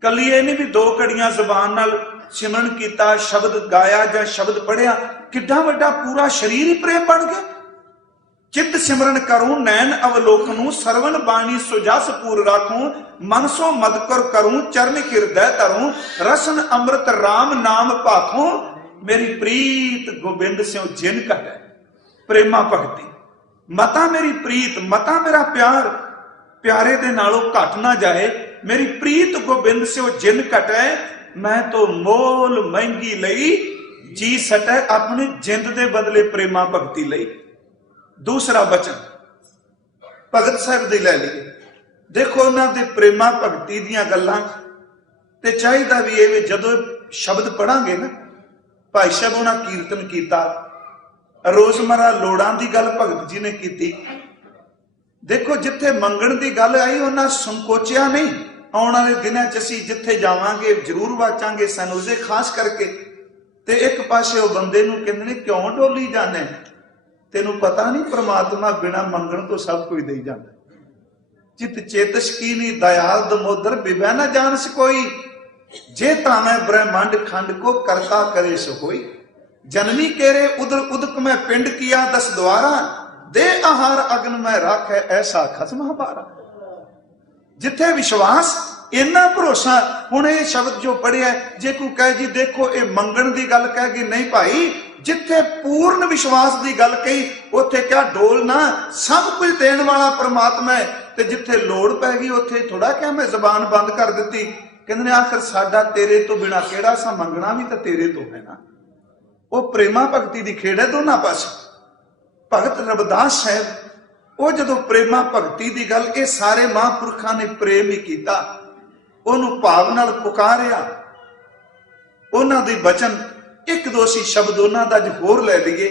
कली ये नहीं भी 2 घड़ियां जबान नाल सिमरन किया, शब्द गाया जां शब्द पढ़िया, किड्डा वड्डा पूरा शरीर ही प्रेम बन गया। चित सिमरन करूं, नैन अवलोकनूं, सरवण बाणी सुजस पूर राखूं, मन सो मदकर करूं, चरण हृदय धरूं, रसन अमृत राम नाम भाथूं, मेरी प्रीत गोबिंद स्यों जिन घटै। प्रेमा भगती मता मेरी प्रीत, मता मेरा प्यार प्यारे दे नालों घट ना जाए, मेरी प्रीत गोबिंद स्यों जिन घटै, मैं तो मोल महंगी लई जी सटै, अपने जिंद दे बदले प्रेमा भगती लई। दूसरा बचन भगत साहब दी लै लीए, देखो उन्होंने प्रेमा भगती दियां गल्लां ते चाहिदा भी ये जदों शब्द पढ़ांगे ना, भाई साहब उन्होंने कीर्तन किया, रोजमर्रा लोड़ां दी गल भगत जी ने की। देखो जिथे मंगण दी गल आई उन्होंने संकोचिया नहीं। आने वाले दिनों च असीं जिथे जावांगे जरूर वाचांगे सनूजे खास करके, ते एक पासे वो बंदे नूं कहंदे ने क्यों डोली जाने, तेनू पता नहीं परमात्मा बिना मंगण तो सब कुछ दे जाता। चित चेतस की नी दयाल दमोदर बिबह न जानस कोई, जे तावे ब्रह्मांड खंड को करता करे सो कोई। जन्मी केरे उदर उदक में पिंड किया 10 द्वारा, दे आहार अग्न में राख है ऐसा खत्म हमारा। जिथे विश्वास इन्ना भरोसा। हुण ये शब्द जो पढ़िया, जे कोई कहे जी देखो ये मंगण की गल कह गई, नहीं भाई, जिथे पूर्ण विश्वास की गल कही उथे क्या डोलना, सब कुछ देने वाला परमात्मा है। ते जिथे लोड़ पै गई उथे थोड़ा क्या मैं जबान बंद कर दी। कहते आखिर साडा तेरे तो बिना केड़ा सा मंगना भी तो तेरे तो है ना। वो प्रेमा भगती की खेड़ है दोनों पास। भगत रविदास साहब वो जो प्रेमा भगती की गल, ये सारे महापुरखों ने प्रेम ही किया, उन्होंने भाव नाल पुकारिया। उन्हों के बचन एक दो सी शब्द उन्होंने अज होर लै लईए।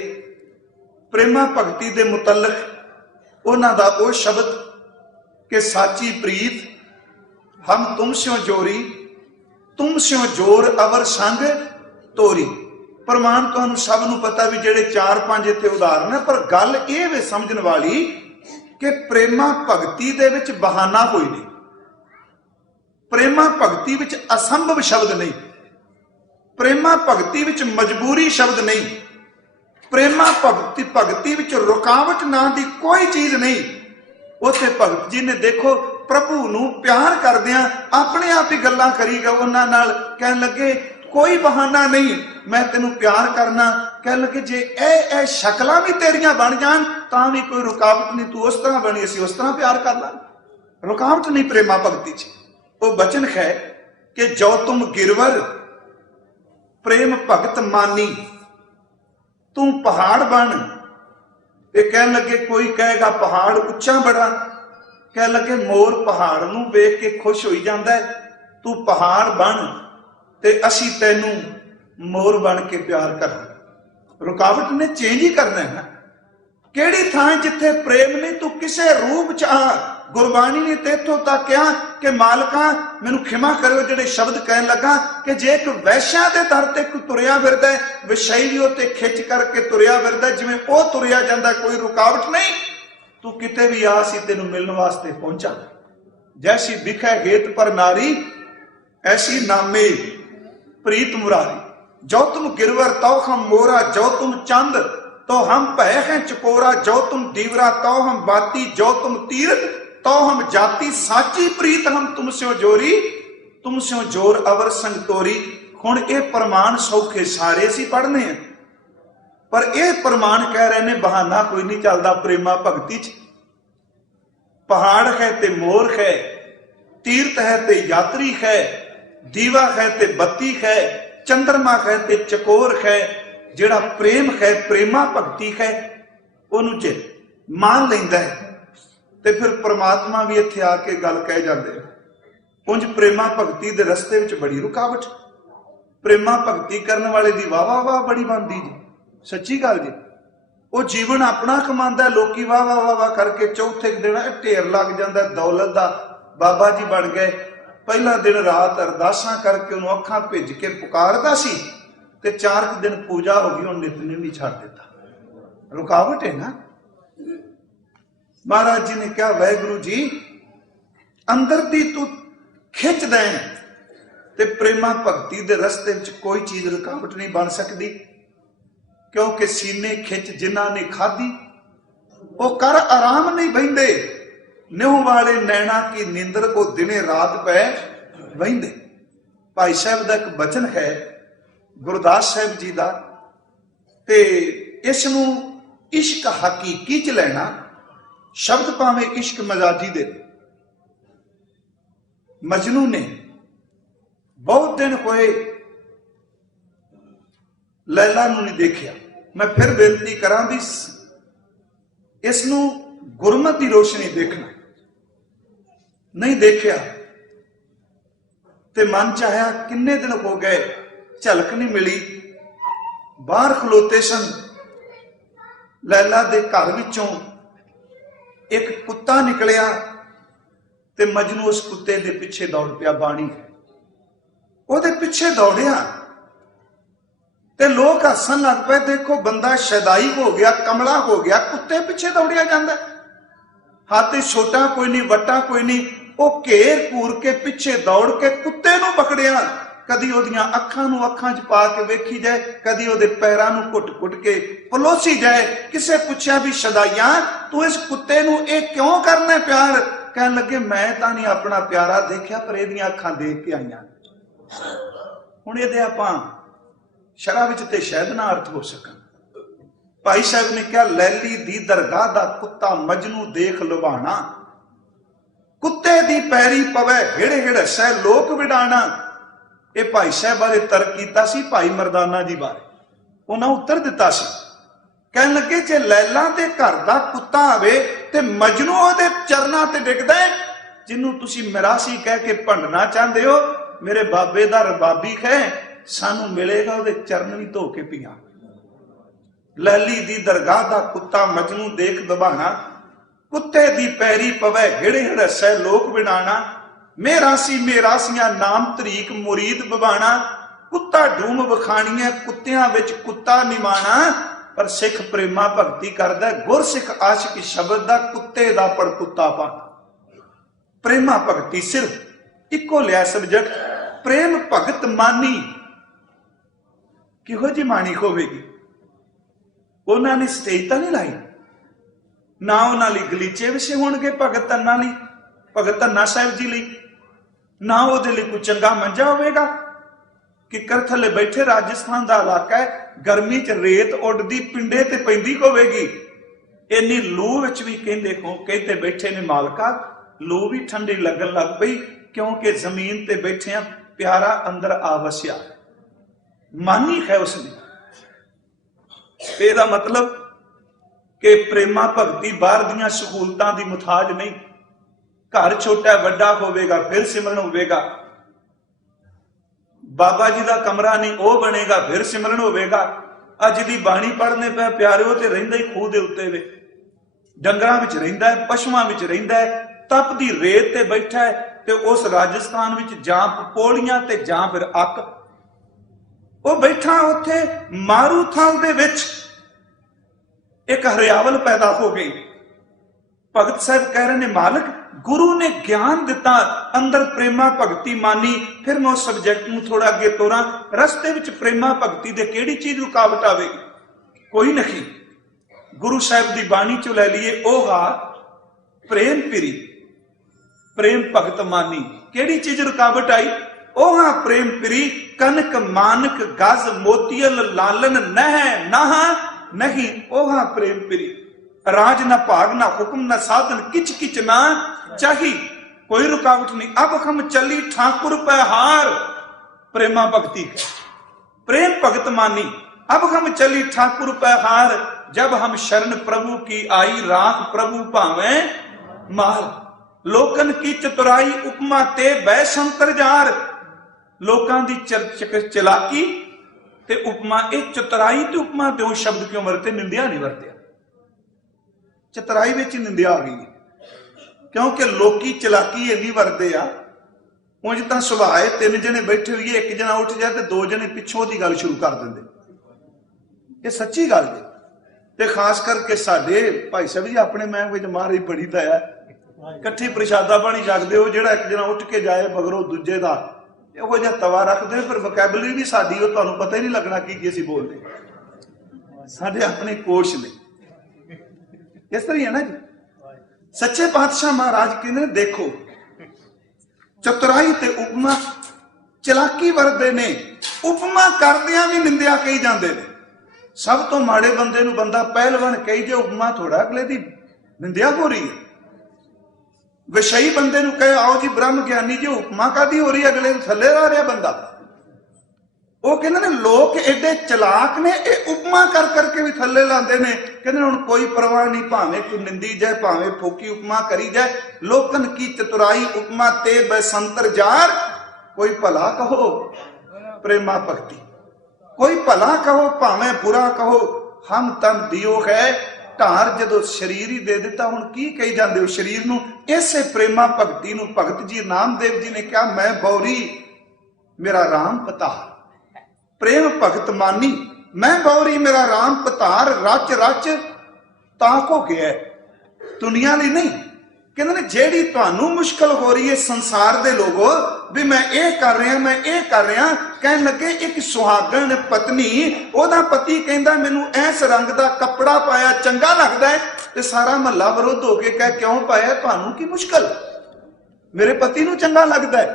प्रेमा भगती के मुतलक उन्हों का वो शब्द कि साची प्रीत हम तुम स्यों जोरी, तुम स्यों जोर अवर संग तोरी। प्रमाण तो सब नूं पता भी जेड़े 4-5 इत्थे उदाहरण है, पर गल ये वे समझण वाली कि प्रेमा भगती दे विच बहाना कोई नहीं, प्रेमा भगती विच असंभव शब्द नहीं, प्रेमा भगती विच मजबूरी शब्द नहीं, प्रेमा भगती विच रुकावट ना दी कोई चीज नहीं। उथे भगत जी ने देखो प्रभु नूं प्यार करदियां अपने आप ही गल्लां करी गए, उन्हां नाल कहण लगे कोई बहाना नहीं, मैं तेनू प्यार करना। कह लगे जे ए शक्लां भी तेरियां बन जान तां भी कोई रुकावट नहीं, तू उस तरह बनी असीं उस तरह प्यार कर ला, रुकावट नहीं प्रेमा भगती च। वो बचन है कि जो तुम गिरवर प्रेम भगत मानी, तू पहाड़ बन। ये कह लगे कोई कहेगा पहाड़ उच्चा बड़ा, कह लगे मोर पहाड़ नूं वेख के खुश होई जांदा है, तू पहाड़ बन ते असी तैनू मोर बन के प्यार कर। रुकावट ने चेंज ही करना है ना। केड़ी थां जिथे प्रेम नहीं तू किसे रूप च आ। गुरबाणी ने तेथों तक कहा कि मालका मैनू खिमा करो जेडे शब्द कहन लगा कि जे एक वैश्या के दर ते कोई तुरिया फिरदा है, विषय भी उत्ते खिच करके तुरिया फिरदा, जिवें वो तुरिया जांदा, कोई रुकावट नहीं। तू किते भी आ सी तेनू मिलण वास्ते पहुंचा। जैसी बिखै गेत पर नारी ऐसी नामे प्रीत मुरारी। जो तुम गिरवर तो हम मोरा, जो तुम चंद तो हम भय हैं चकोरा, जो तुम दीवरा तो हम बाती, जो तुम तीरथ तो हम जाति, साची प्रीत हम तुम स्यों जोरी, तुम स्यों जोर अवर संग तोरी। हुण ये प्रमाण सौखे सारे सी पढ़ने हैं, पर यह प्रमाण कह रहे ने बहाना कोई नहीं चलता प्रेमा भगती च। पहाड़ है ते मोर है, तीर्थ है ते यात्री है, दीवा है ते बत्ती है, चंद्रमा है ते चकोर है। जिहड़ा प्रेम है प्रेमा भगती है उहनूं च मान लैंदा है ते फिर परमात्मा भी इत्थे आके गल कह जाते हैं। उंज प्रेमा भगती दे रस्ते विच बड़ी रुकावट, प्रेमा भगती करने वाले दी वाह वाह वाह बड़ी बनदी जी, सच्ची गल जी। वो जीवन अपना कमांदा, लोकी वाह वाह वाह वाह करके चौथे दिन ढेर लग जाता दौलत दा। बाबा जी बन गए, पहला दिन रात अरदासां करके उन्होंने अखां भिज के पुकारदा सी ते 4 दिन पूजा हो गई, उन्हें नितनेम भी छड्ड दिता। रुकावट है ना। महाराज जी ने कहा वाहिगुरु जी अंदर दी तू खिंच दें ते प्रेमा भगती दे रस्ते विच कोई चीज रुकावट नहीं बन सकती, क्योंकि सीने खिंच जिन्हां ने खाधी वो कर आराम नहीं बहिंदे, न्यों वाले नैना की नींदर को दिने रात पै बहिंदे। भाई साहब का एक बचन है गुरदास साहब जी का, ते इसनूं इश्क हकीकी च लेना, शब्द भावे इश्क मजाजी दे। मजनू ने बहुत दिन होए लैला नूं नहीं देखिया। मैं फिर बेनती करा भी इसनूं गुरमत की रोशनी देखना, नहीं देखिया ते मन चाहया किन्ने दिन हो गए झलक नहीं मिली। बाहर खलोते सन, लैला दे घर विचों एक कुत्ता निकलिया ते मजनू उस कुत्ते दे पिछे दौड़ पिया। बाणी ओदे पिछे दौड़िया ते लोग हसन लग पे। देखो बंदा शदाई हो गया, कमला हो गया, कुत्ते पिछे दौड़िया जाता। हाथी छोटा कोई नहीं, वट्टा कोई नहीं, वो घेर घूर के पिछे दौड़ के कुत्ते नूं पकड़िया। कदी ओदियां अखां नूं अखां च पा के वेखी जाए, कदी ओदे पैरां नूं घुट घुट के पलोसी जाए। किसे पूछया भी शदाइया तू इस कुत्ते नूं ये क्यों करना प्यार? कहन लगे मैं तां नहीं अपना प्यारा देखिया, पर इहदियां अखां देख के आईयां। हुण इहदे आपां शरह विच ते शायद ना अर्थ हो सकन। भाई साहब ने कहा लैली दी दरगाह दा कुत्ता मजनू देख लुभाना, कुत्ते दी पैरी पवे हिड़ हिड़ सै लोक विडाना। ये भाई साहब बारे तर्क कीता सी भाई मरदाना जी बारे, उन्हां उत्तर दिता सी। कहन लगे जे लैला दे घर दा कुत्ता आवे ते मजनू ओहदे चरनां ते डिगदा है, जिन्नू तुसी मिरासी कह के भंडना चाहते हो, मेरे बाबे दा रबाबी है, सानू मिलेगा ओहदे चरण भी धो के पिया। लैली दी दरगाह दा कुत्ता मजनू देख दबाना, कुत्ते दी पैरी पवे हिड़ हिड़ सै लोक विडाना। मेरासी मेरासियां नाम तरीक मुरीद बबाना, कुत्ता ढूम बखाणियां कुत्तियां विच कुत्ता निमाना। पर सिख प्रेमा भगती करदा, गुरसिख आशिक शब्द दा कुत्ते दा पर कुत्ता पाना। प्रेमा भगती सिर्फ इको लिया सब्जेक्ट, प्रेम भगत मानी। किहो जी मानी होवेगी? उन्होंने स्टेज तो नहीं लाई ना, उन्होंने गलीचे विछे होणगे भगत अन्ना लई, भगत अन्ना साहिब जी लई, ना उहदे लई कोई चंगा मंजा होवेगा। किकर थले बैठे राजस्थान का इलाका है, गर्मी च रेत उड़दी पिंडे ते पैंदी होवेगी। इन्नी लू विच भी कहते बैठे ने मालका, लू भी ठंडी लगन लग पई, क्योंकि जमीन ते बैठे आ, प्यारा अंदर आ वसिया, मानी है उसने। ਇਹਦਾ मतलब कि प्रेमा भगती बाहर दियां सहूलतां दी मुताज नहीं। घर छोटा वड्डा होवेगा फिर सिमरन होवेगा, बाबा जी का कमरा नहीं वो बनेगा फिर सिमरन होवेगा। अज दी बाणी पढ़ने पे प्यारे ते रहिंदा ही खूह दे उत्ते वे, डंगरां विच रहिंदा है, पशुआं विच रहिंदा है, तप दी रेत ते बैठा है। ते उस राजस्थान विच जां पोलियां ते जां फिर अक, वो बैठा उत्थे मारू थाल दे विच एक हरियावल पैदा हो गई। भगत साहब कह रहे ने मालिक गुरु ने ज्ञान दिता, अंदर प्रेमा भगती मानी। फिर मैं उस सब्जेक्ट नूं थोड़ा अगे तोरा, रस्ते विच प्रेमा भगती दे केड़ी चीज रुकावट आवेगी? कोई नहीं। गुरु साहब दी बाणी चो लै लीए, ओहा प्रेम पिरी प्रेम भगत मानी। केड़ी चीज रुकावट आई? ओहा प्रेम पिरी कनक मानक गज मोतियल लालन नह नाह नहीं, ओहा प्रेम पिरी। राज न भाग न हुक्म न साधन किच किच ना चाही, कोई रुकावट नहीं। अब हम चली ठाकुर पे हार, प्रेमा भक्ति है प्रेम भगत मानी। अब हम चली ठाकुर पे हार, जब हम शरण प्रभु की आई, राख प्रभु भावे मार। लोकन की चतुराई उपमा ते बै संतर जार। लोकां दी चलाकी ते उपमा, एक चतुराई ते उपमा ते शब्द क्यों वरते? निंदिया नहीं वरत्या, चतुराई विच निंदिया आ गई, क्योंकि लोकी चलाकी इन्नी वरते आ। उंज तां सुभाअ है तीन जने बैठे हुए, एक जना उठ जाए तो दो जने पिछों दी गल शुरू कर देंदे। ये सच्ची गल है। ते खास करके साडे भाई साहब जी अपने मैं विच महाराज बड़ी दया, इकट्ठी प्रशादा पानी जगदे हो, जिहड़ा एक जना उठ के जाए मगरों दूजे दा ਇਹੋ ਜਿਹਾ ਤਵਾ ਰੱਖਦੇ, ਫਿਰ ਵੋਕੈਬਲਰੀ ਵੀ ਸਾਡੀ ਉਹ ਤੁਹਾਨੂੰ ਪਤਾ ਹੀ ਨਹੀਂ ਲੱਗਣਾ ਕੀ ਅਸੀਂ ਬੋਲਦੇ। ਸਾਡੇ ਆਪਣੇ ਕੋਸ਼ ਨੇ ਇਸ ਤਰ੍ਹਾਂ ਹੀ ਹੈ ਨਾ ਜੀ। ਸੱਚੇ ਪਾਤਸ਼ਾਹ ਮਹਾਰਾਜ ਕਹਿੰਦੇ ਨੇ ਦੇਖੋ ਚਤੁਰਾਈ ਤੇ ਉਪਮਾ ਚਲਾਕੀ ਵਰਦੇ ਨੇ, ਉਪਮਾ ਕਰਦਿਆਂ ਵੀ ਨਿੰਦਿਆ ਕਹੀ ਜਾਂਦੇ ਨੇ। ਸਭ ਤੋਂ ਮਾੜੇ ਬੰਦੇ ਨੂੰ ਬੰਦਾ ਪਹਿਲਵਾਨ ਕਹੀ ਜੇ, ਉਪਮਾ ਥੋੜਾ ਅਗਲੇ ਦੀ ਨਿੰਦਿਆ ਹੋ ਰਹੀ ਹੈ। विषयी बंदे नूं कहे आओ जी ब्रह्म ज्ञानी जी, उपमा कादी हो रही है, अगले थले ला रहा बंदा। वो कहते ने लोग एडे चलाक ने, ये उपमा कर करके भी थले लाते ने। कहते हुण कोई परवाह नहीं, भावें कोई निंदी जाए भावें फोकी उपमा करी जाए। लोकन की चतुराई उपमा ते बसंतर जार। कोई भला कहो प्रेमा भक्ति, कोई भला कहो भावें बुरा कहो, हम तन दियो है ढार। जदों शरीर ही दे दिता, हुण की कही जांदे हो शरीर नूं? इसे प्रेमा भगती नूं भगत जी नामदेव जी ने कहा, मैं बौरी मेरा राम पता, प्रेम भगत मानी। मैं बौरी मेरा राम पतार रच रच ताको गया। दुनिया ਲਈ नहीं, कहते ने जेड़ी तुहानू मुश्किल हो रही है संसार दे लोगो भी मैं ये कर रहा मैं ये कर रहा, कहन लगे एक सुहागन पत्नी ओदा पति कहंदा मैनू ऐस रंग दा कपड़ा पाया चंगा लगदा है, ते सारा महला विरोध हो के कह क्यों पाया, तुहानू की मुश्किल, मेरे पति नू चंगा लगदा है।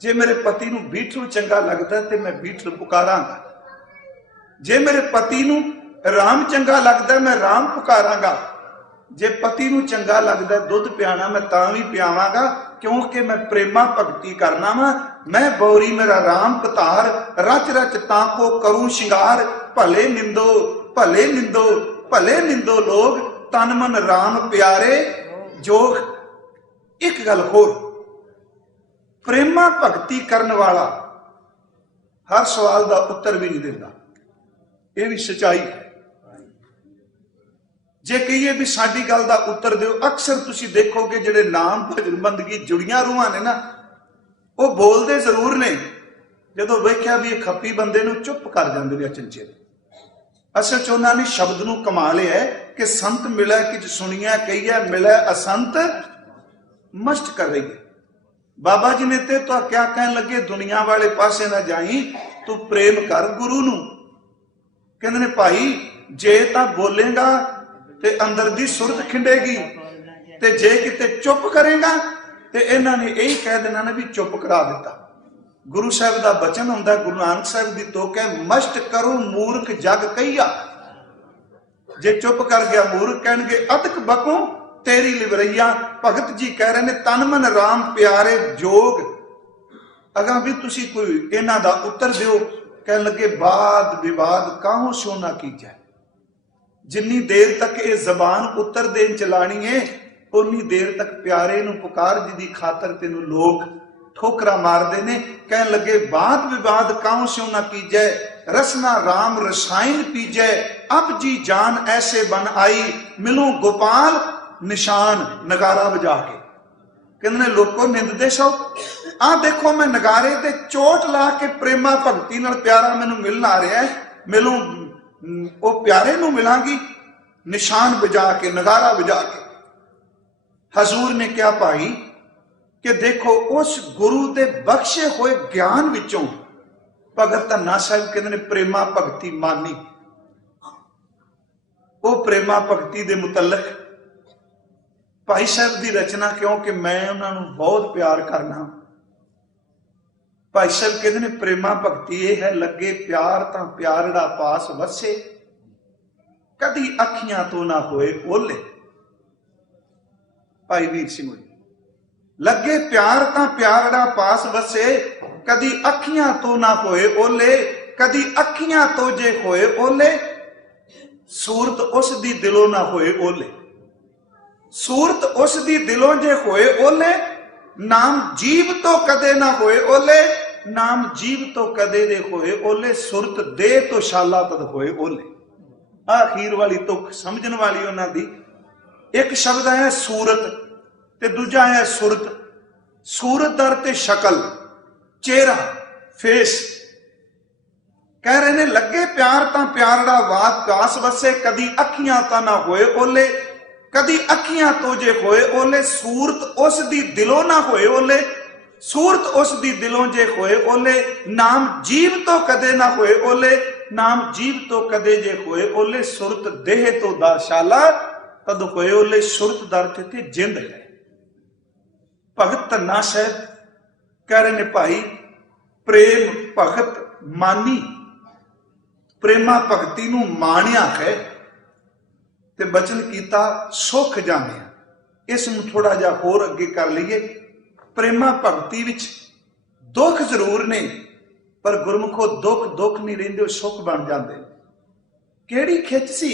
जे मेरे पति नू बीठरू चंगा लगदा है ते मैं बीठरू पुकारांगा, जे मेरे पति नू राम चंगा लगदा है मैं राम पुकारांगा, जे पति नू चंगा लगदा है दुध पियाना मैं तां भी पियावांगा, क्योंकि मैं प्रेमा भगती करना वा। मैं बौरी मेरा राम पतार रच रच ताको करूं शिंगार, भले निंदो भले निंदो भले निंदो लोग तन मन राम प्यारे जोग। एक गल होर, प्रेमा भगती करने वाला हर सवाल का उत्तर भी नहीं देता, यह भी सच्चाई है। जे कहिए भी साडी गल का उत्तर दिओ, अक्सर तुसी देखोगे जिहड़े नाम भजन बंदगी जुड़ियां रूहां ने ना, वो बोलते जरूर ने, जदों वेख्या भी खप्पी बंदे नूं चुप कर जांदे ने अचनचेत। असल च उन्होंने शब्द नूं कमा लिया है कि संत मिलै किछ सुनिया कहिए मिलै असंत मस्ट कर रही है। बाबा जी ने तो क्या कहन लगे, दुनिया वाले पासे ना जाई, तू प्रेम कर गुरु नूं। कहंदे ने भाई जे तां बोलेगा ते अंदर दी सुरत खिंडेगी, ते जे किते चुप करेगा ते इन्हां ने यही कह देना ना भी चुप करा दिता। गुरु साहब का बचन हुंदा, गुरु नानक साहब की तो कह मस्ट करो मूर्ख जग कहिया, जे चुप कर गया मूर्ख कहणगे अतक बको तेरी लिवरैया। भगत जी कह रहे ने तन मन राम प्यारे जोग। अगा भी तुसी कोई इन्हां दा उत्तर दिओ, कहन लगे वाद विवाद काहू सो ना कीजै। जिन्नी देर तक ये जबान उत्तर देन चलानी है उन्नी देर तक प्यारे नूं पुकार जिदी खातर तेनू लोग ठोकरा मारते ने। कहन लगे वाद विवाद काहू सो ना कीजै, रसना राम रसायन पीजै। अब जी जान ऐसे बन आई, मिलो गोपाल निशान नगारा बजा के। कहते ने लोगों निंददे सो, आ देखो मैं नगारे ते चोट ला के प्रेमा भगती नाल प्यारा मैनू मिलन आ रहा है, मिलूं वो प्यारे नू मिलांगी, निशान बजा के नगारा बजा के। हजूर ने क्या भाई कि देखो उस गुरु के बख्शे हुए ज्ञान विचों भगत धन्ना साहब कहते ने प्रेमा भगती मानी। वो प्रेमा भगती के मुतलक भाई साहब की रचना, क्योंकि मैं उन्होंने बहुत प्यार करना। भाई साहब कहते ने प्रेमा भगती यह है, लगे प्यार तां प्यारड़ा पास वसे, कदी अखियां तो ना होए ओले। भाई वीर सिंह जी, लगे प्यार तां प्यारड़ा पास वसे, कदी अखियां तो ना होए ओले, कदी अखियां तो जे होए ओले, सूरत उस दी दिलों ना होए ओले। सूरत उस दी दिलों जे होए ओले, नाम जीव तो कदे ना होए ओले, नाम जीव तो कदे दे होए ओले, सुरत दे तो शाला तद होए ओले। आखिर वाली तुक समझन वाली उन्हां दी। एक शब्द है सूरत ते दूजा है सुरत। सूरत दर ते शक्ल, चेहरा, फेस। कह रहे ने लगे प्यार तां प्यारड़ा वात कास वसे, कदी अखियां तां ना होए ओले, कदी अखियां तो जे होए ओले, सूरत उस दी दिलों ना होए ओले, सूरत उस दी दिलों जे होए ओले, नाम जीव तो कदे ना होए ओले, नाम जीव तो कदे जे होए ओले, सुरत देह तो दाशाला तद होए ओले, सुरत दर ते जिंद है। भगत धन्ना साहब कह रहे ने भाई प्रेम भगत मानी, प्रेमा भगती नू माणिया है ते बचन कीता सुख जाने। इस नूं थोड़ा जा होर अगे कर लीए। प्रेमा भगती विच दुख जरूर ने, पर गुरमुखो दुख दुख नहीं रहिंदे, सुख बन जाते। केड़ी खिच सी,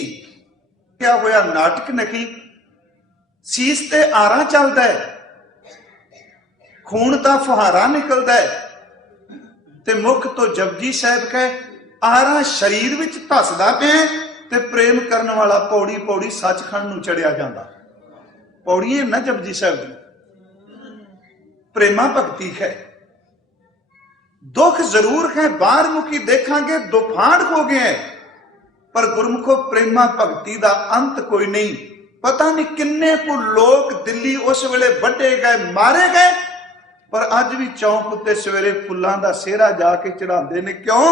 क्या होया नाटक नकी, सीस ते आरा चलदा है, खून दा फुहारा निकलदा है, ते मुख तो जपजी साहब कह आरा शरीर विच धसदा पिया, ते प्रेम करने वाला पौड़ी पौड़ी सचखंड नूं चढ़िया जांदा। पौड़ियां ना जपजी साहब दी, प्रेमा भगती है। दुख जरूर है, बाहर मुखी देखांगे दुफाड़ हो गए हैं, पर गुरमुखो प्रेमा भगती दा अंत कोई नहीं। पता नहीं किन्ने को लोग दिल्ली उस वेले वड्डे गए, मारे गए, पर अज भी चौंक उत्ते सवेरे फुल्लां दा सेहरा जाके चढ़ाते ने। क्यों?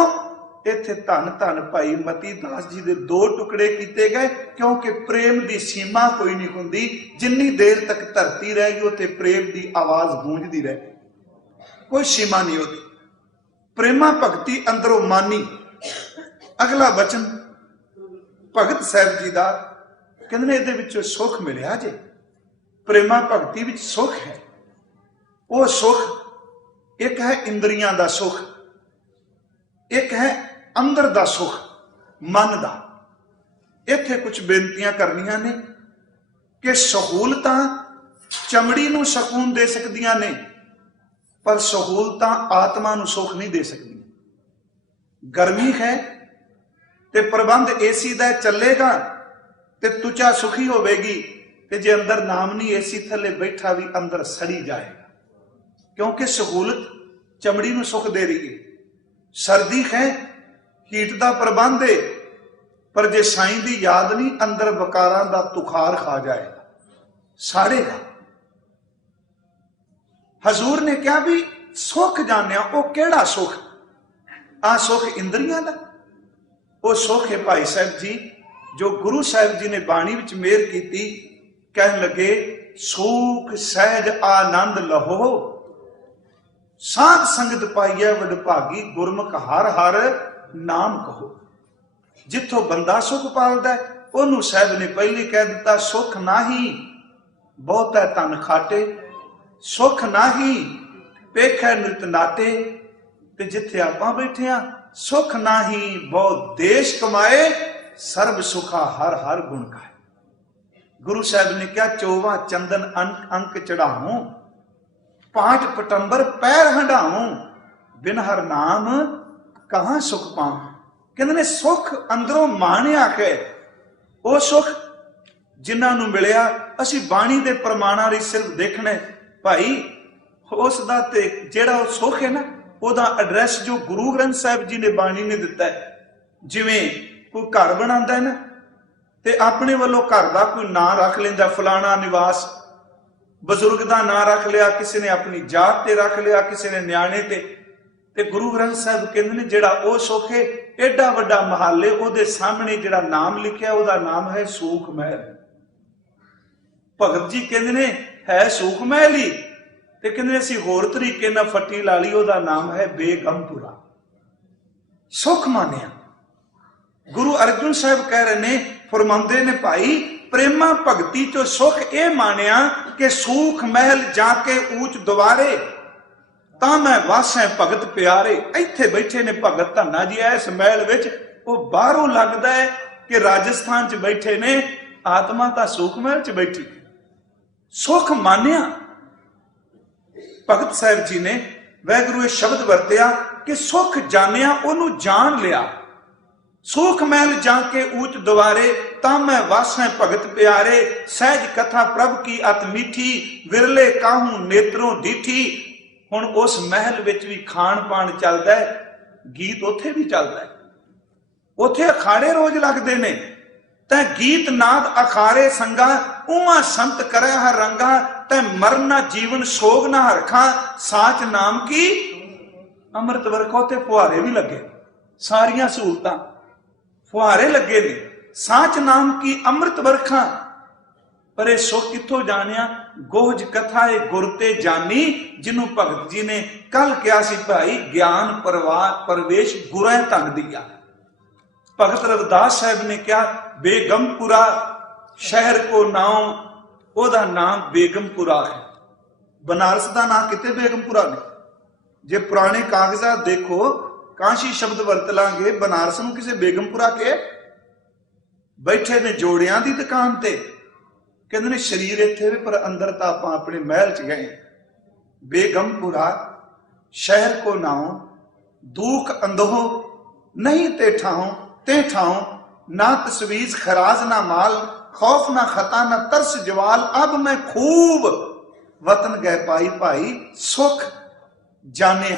इत्थे धन धन भाई मती दास जी दे 2 टुकड़े किए गए, क्योंकि प्रेम की सीमा कोई नहीं हुंदी। जिन्नी देर तक धरती रहेगी उत्थे प्रेम की आवाज गूंजती रहेगी, कोई सीमा नहीं होती। प्रेमा भगती अंदरों मानी। अगला वचन भगत साहब जी का कहते इहदे विचों सुख मिलिया जे। प्रेमा भगती विच सुख है। वो सुख एक है इंद्रियां दा सुख, एक है अंदर दा सुख मन दा। इत्थे कुछ बेनतियां करनियां ने कि सहूलतां चमड़ी नूं सकून दे सकदियां ने, पर सहूलतां आत्मा नूं सुख नहीं दे सकदियां। गर्मी है ते प्रबंध एसी दा चलेगा ते तुचा सुखी होवेगी, ते जे अंदर नाम नहीं एसी थले बैठा भी अंदर सड़ी जाएगा, क्योंकि सहूलत चमड़ी नूं सुख दे रही है। सर्दी है, हीट का प्रबंध है, पर जे साईं की याद नहीं अंदर वकारां दा तुखार खा जाएगा, साड़ेगा। हजूर ने क्या भी सुख जानिया, वो केड़ा सुख? आ सुख इंद्रियां दा, वो सुख है भाई साहब जी जो गुरु साहब जी ने बाणी विच मेहर की। कह लगे सुख सहज आनंद लहो, साध संगत पाइए वडभागी, गुरमुख हर हर नाम कहो। जिथों बंदा सुख पालदा है उन्होंने साहब ने पहले कह दिता, सुख नाही बहुता धन खाटे, सुख नाही पेखै नित नाटे। ते जिथे आपां बैठे आ, सुख नाही बहुत देश कमाए, सर्व सुखा हर हर गुण गाए। गुरु साहब ने क्या 24 चंदन अंक चढ़ाऊं, 5 पटंबर पैर हंडाऊं, बिन हर नाम कहां सुख पाऊं। कहते सुख अंदरों माणिया है। वो सुख जिन्होंने मिलिया असी बाणी के प्रमाणा लई सिर्फ देखना भाई, उसका ते जेड़ा वो सुख है ना, ਉਹਦਾ एड्रैस जो गुरु ग्रंथ साहब जी ने बाणी ने दिता है। जिवें कोई घर बनाता है ना, ते अपने वालों घर का कोई नां रख लेंदा, फलाना निवास, बजुर्ग का नां रख लिया, किसी ने अपनी जात ते रख लिया, किसी ने न्याणे ते गुरु ग्रंथ साहब कहते हैं जेड़ा वो सुख है, एडा वड्डा महल है, ਉਹਦੇ सामने जेड़ा नाम लिखिया ਉਹਦਾ नाम है सूख महल। भगत जी कहते हैं है सूख महल ही, ते कहते असीं होर तरीके नाल फट्टी ला ली, ਉਹਦਾ नाम है बेगमपुरा। सुख मानिया। गुरु अर्जुन साहब कह रहे ने, फरमांदे ने भाई प्रेमा भगती चो सुख ये मानिया कि सूख महल जाके ऊंच द्वारे, तां मैं वास है भगत प्यारे। इत्थे बैठे ने भगत धन्ना जी इस महल विच, वो बाहरों लगदा है कि राजस्थान च बैठे ने, आत्मा तां सूख महल च बैठी। सुख मानिया। भगत साहब जी ने वाहिगुरू ये शब्द वरतिया कि सुख जानिया, ओनू जान लिया। सुख महल जाके ऊंच द्वारे, तां मैं वास है भगत प्यारे। सहज कथा प्रभ की अत मीठी, विरले काहू नेत्रों दीठी। हुण उस महल विच भी खान पान चलदा है, गीत उत्थे भी चलदा है, उत्थे अखाड़े रोज लगदे ने। तै गीत नाद अखारे संगा, उमा संत करे हर रंगा। तै मरना जीवन सोग ना हरखा, साच नाम की अमृत वर्खा। ते फुहारे भी लगे, सारियां सहूलतां फुहारे लगे ने, साच नाम की अमृत वर्खा। पर यह सुख किथों जानिया? गोहज कथा है गुरते जानी, जिन्हों भगत जी ने कल कहा सी भाई ज्ञान परवेश गुरै धन दिया। भगत रविदास साहब ने क्या बेगमपुरा शहर को नाम, ओदा नाम बेगमपुरा है। बनारस का नाम किते बेगमपुरा ने। जे पुराने कागजात देखो, काशी शब्द वरत लांगे, बनारस नूं किसे बेगमपुरा के बैठे ने जोड़ियां दी दुकान ते। कहते ने शरीर इत्थे वे, पर अंदर तां आपां अपने महल च गए। बेगमपुरा शहर को नाम, दुख अंधो नहीं ते ठाऊं ते ठाऊं। ना तस्वीज खराज ना माल, खौफ ना खता ना तरस जवाल। अब मैं खूब वतन गए पाई भाई, सुख जाने।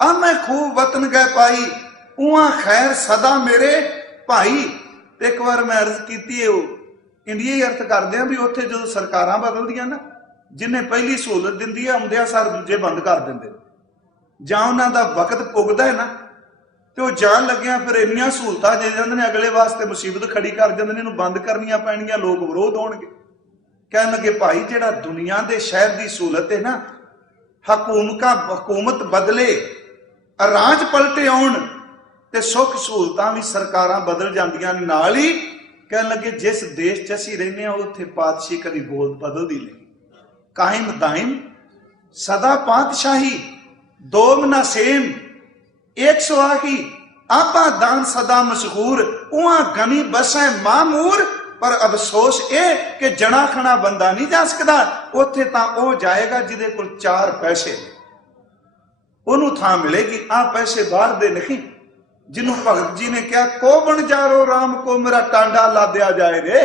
अब मैं खूब वतन गए पाई, उआ खैर सदा मेरे भाई। एक बार मैं अर्ज की इंडिया ही अर्थ करते हैं भी उत्थे जो सरकारां बदलदियां ना, जिन्हें पहली सहूलत दिंदी है आउंदियां सार दूजे बंद कर दिंदे, जां उन्हां दा वक्त पुगदा है ना तो वो जान लग्या फिर इन्नियां सहूलतां दे जांदे ने, अगले वास्ते मुसीबत खड़ी कर जांदे ने, इहनूं बंद करनियां पैणगीआं, लोग विरोध होणगे। कहण लगे भाई जिहड़ा दुनिया दे शहर दी सहूलत है ना, हुकूमत बदले, राज पलटे आउण ते सुख सहूलतां भी सरकारां बदल जांदियां नाल ही। कहण लगे जिस देश च असीं रहिंदे हां उत्थे पातशाही कदी बोल बदलदी नहीं, कायम दायम सदा पातशाही, दोम ना सेम एक सुआही, आपा दान सदा मशहूर, उहां गनी बसै मामूर। पर अफसोस ये कि जना खना बंदा नहीं जा सकता, उत्थे तां ओ जाएगा जिहदे कोल 4 पैसे, ओनू थां मिलेगी। आ पैसे बाहर दे नहीं, जिन्हों भगत जी ने कहा को बन जारो राम को मेरा टांडा लाद्या जाए रे।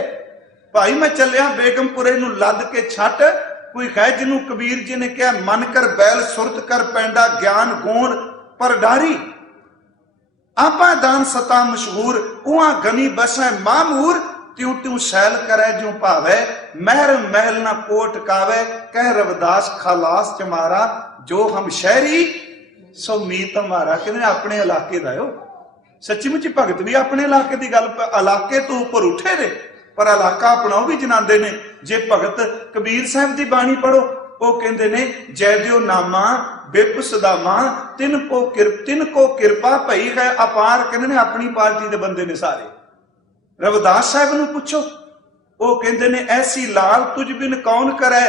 भाई मैं चलिया बेगमपुरे नू लद के छट, कोई है जिन्हों कबीर जी ने कहा मन कर बैल सुरत कर पैंडा ज्ञान गोण पर डारी, आपा दान सता मशहूर, उहां गनी बसै मामूर। त्यों त्यों सैल करे जो भावे, महर महल ना कोट कावे, कह रविदास खलास चमारा, जो हम शहरी सो मीत हमारा। कहते अपने इलाके दा हो, सच्ची मुची भगत भी अपने इलाके की गल, इलाके तो उपर उठे ने पर इलाका अपना भी जनाते ने। जे भगत कबीर साहब की बाणी पढ़ो, वो कहते ने जय दियो नामा बिप सदामा, तिन को किरपा भई है अपार। कहते ने अपनी पार्टी के बंदे ने सारे। रविदास साहब नूं पुछो, वो कहते ने ऐसी लाल तुझ बिन कौन करे,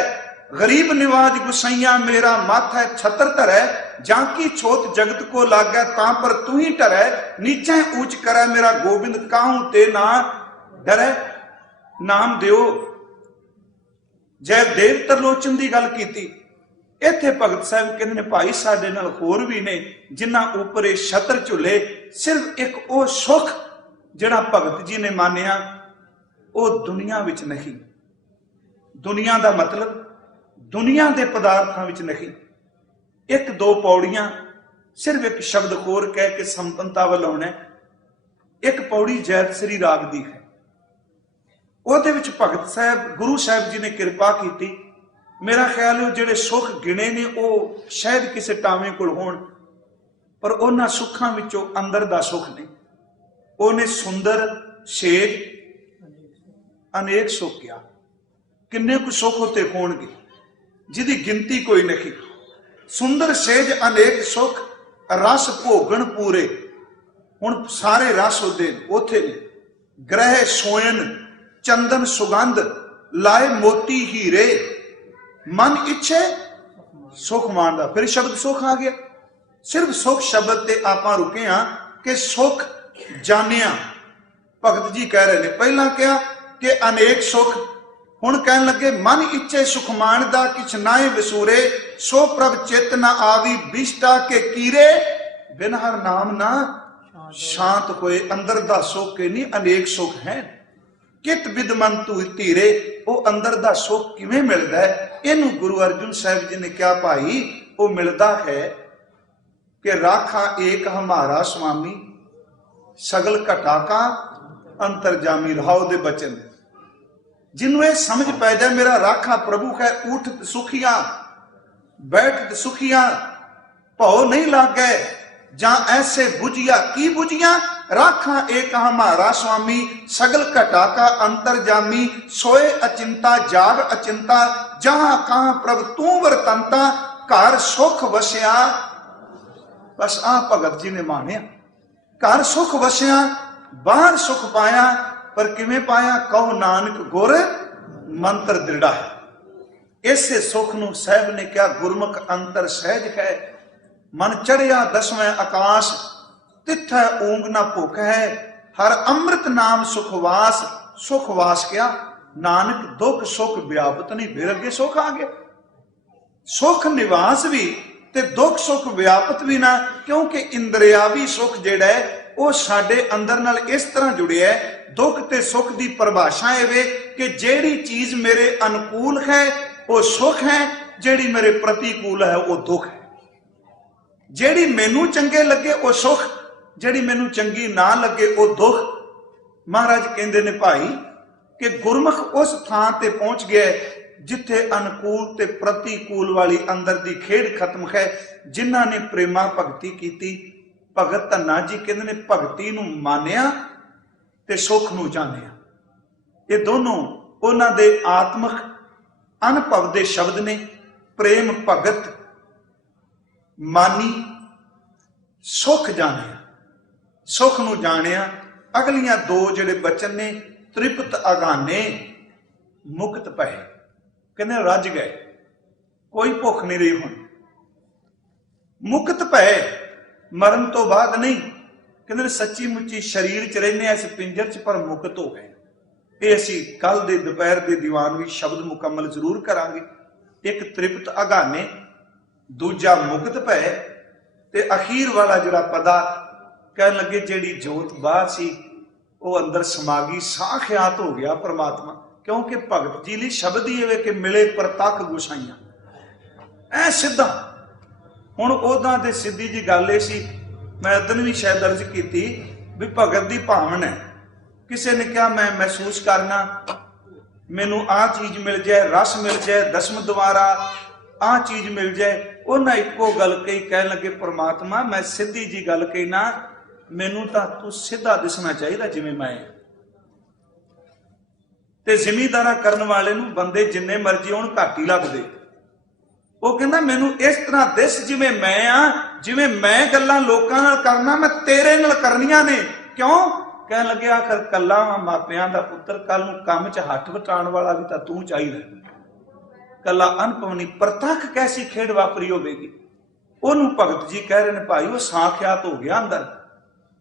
गरीब निवाज गुसैया मेरा माथा छतर धरै, जाकी छोत जगत को लागै तां पर तू ही टरै, नीचे ऊंच करे मेरा गोबिंद काहू ते ना डरै। नाम दियो जय देव तरलोचन की गल की। इत्थे भगत साहब कहते ने भाई साडे नाल होर भी ने जिन्हां उपर छतर झुले, सिर्फ एक वो सुख जिहड़ा भगत जी ने मानिया वो दुनिया विच नहीं, दुनिया का मतलब दुनिया के पदार्थों विच नहीं। एक दो पौड़ियां सिर्फ एक शब्द खोर कह के संपन्नता वल आउणा। एक पौड़ी जैत श्री राग दी है, ਉਹਦੇ ਵਿੱਚ भगत साहब गुरु साहब जी ने कृपा की। मेरा ख्याल है ਜਿਹੜੇ सुख गिने ने ਉਹ शायद किसी टावे कोल होण, पर उन्हां सुखां विचों अंदर दा सुख नहीं। ਉਹਨੇ सुंदर सेज अनेक सुख किया, किन्ने कुछ सुख उत्ते होणगे जिहदी गिनती कोई नहीं। सुंदर सेज अनेक सुख रस भोगण पूरे, हुण सारे रस उदे उत्थे ने। ग्रह सोयन चंदन सुगंध लाए मोती हीरे, मन इच्छे सुख मानदा। फिर शब्द सुख आ गया। सिर्फ सुख शब्द ते आपां रुके हां कि सुख जानिया। भगत जी कह रहे ने पहला क्या कि अनेक सुख, हुण कहन लगे मन इच्छे सुख मानदा किछ नाए विसूरे, सो प्रभ चित न आवी बिष्टा के कीरे, बिन हर नाम ना शांत होए। अंदर दा सुख के नहीं अनेक सुख है, कित विद मन तू धीरे। वो अंदर दा सुख किवें मिलदा है, इनू गुरु अर्जुन साहब जी ने क्या भाई वो मिलता है कि राखा एक हमारा स्वामी, सगल घटा का अंतरजामी। रहाओ दे बचन जिन्हों यह समझ पै जाए मेरा राखा प्रभु है, उठ सुखिया बैठ सुखिया, भौ नहीं लाग गए जा ऐसे बुझिया। की बुझिया? राखा एक हमारा स्वामी, सगल घटा का अंतरजामी, सोए अचिंता जाग अचिंता, जहां कहां प्रभ तू वरतंता, घर सुख वसिया। बस आ भगत जी ने मानिया, घर सुख वसिया, बाहर सुख पाया, पर किवें पाया? कहो नानक गुर मंत्र दृढ़ा है। इसे सुख नूं साहब ने क्या गुरमुख अंतर सहज है, मन चढ़िया 10वें आकाश, तिथै ऊंग ना भुख है, हर अमृत नाम सुखवास। सुखवास क्या? नानक दुख सुख व्यापत नहीं। फिर अगे सुख आ गया, सुख निवास भी ते दुख सुख व्यापत भी ना, क्योंकि इंद्रियावी सुख जिहड़ा है वो साडे अंदर नाल इस तरह जुड़िया है। दुख ते सुख की परिभाषा है कि जेड़ी चीज मेरे अनुकूल है वो सुख है, जेड़ी मेरे प्रतिकूल है वो दुख है। जेड़ी मैनू चंगे लगे वो सुख, जेड़ी मैनू चंगी ना लगे वो दुख। महाराज कहते ने भाई कि गुरमुख उस थां ते पहुंच गया जिथे अनुकूल ते प्रतिकूल वाली अंदर दी खेड खत्म है। जिन्हां ने प्रेमा भगती कीती, भगत धन्ना जी कहते ने भगती नूं मानिया ते सुख नूं जानिया। ये दोनों उन्हां दे आत्मक अनुभव दे शब्द ने। प्रेम भगत मानी, सुख जानिया, सुख नूं जानिया। अगलियां दो जिहड़े बचन ने, तृप्त अगाने मुक्त पए, कहने रज गए, कोई भुख नहीं रही हुण। मुक्त पए मरण तो बाद नहीं, कहते सच्ची मुच्ची शरीर च रहिंदे इस पिंजर च, पर मुक्त हो गए। ये असीं कल दे दोपहर दे दीवान भी शब्द मुकम्मल जरूर करांगे। एक तृप्त अगाने, दूजा मुक्त पए, ते अखीर वाला जिहड़ा पदा कहन लगे जिहड़ी जोत बाहर सी वो अंदर समा गई, साख्यात हो गया परमात्मा। क्योंकि भगत जी लिए शब्द ही है कि मिले प्रतख गुसाइयां, ऐ सीधा। हुण ओदां ते सीधी जी गल ये सी, मैं उदन भी शायद अर्ज की भी भगत की भावना है। किसी ने कहा मैं महसूस करना, मैनू आ चीज मिल जाए, रस मिल जाए, दसम द्वारा आ चीज मिल जाए। उन्हें एको गल कही, कहन लगे परमात्मा मैं सीधी जी गल कहना, मैनू तां तू सीधा दिसना चाहिए जिवें मैं। ते जिमीदारा करन वाले नूं बंदे जिन्ने मर्जी होण घट ही लगदे। वो कहंदा मैनू इस तरह दिस जिवें मैं आ, जिवें मैं गल्लां लोकां नाल करना मैं तेरे नाल करनियां ने। क्यों? कहन लगे आखिर कल्ला वां मापियां दा पुत्तर, कल नूं काम च हੱਥ वटाउण वाला भी तां तू चाहीदा। कला अनभव नहीं, प्रतख कैसी खेड वापरी होगी। ओनू भगत जी कह रहे हैं भाई वो साख्यात हो गया अंदर,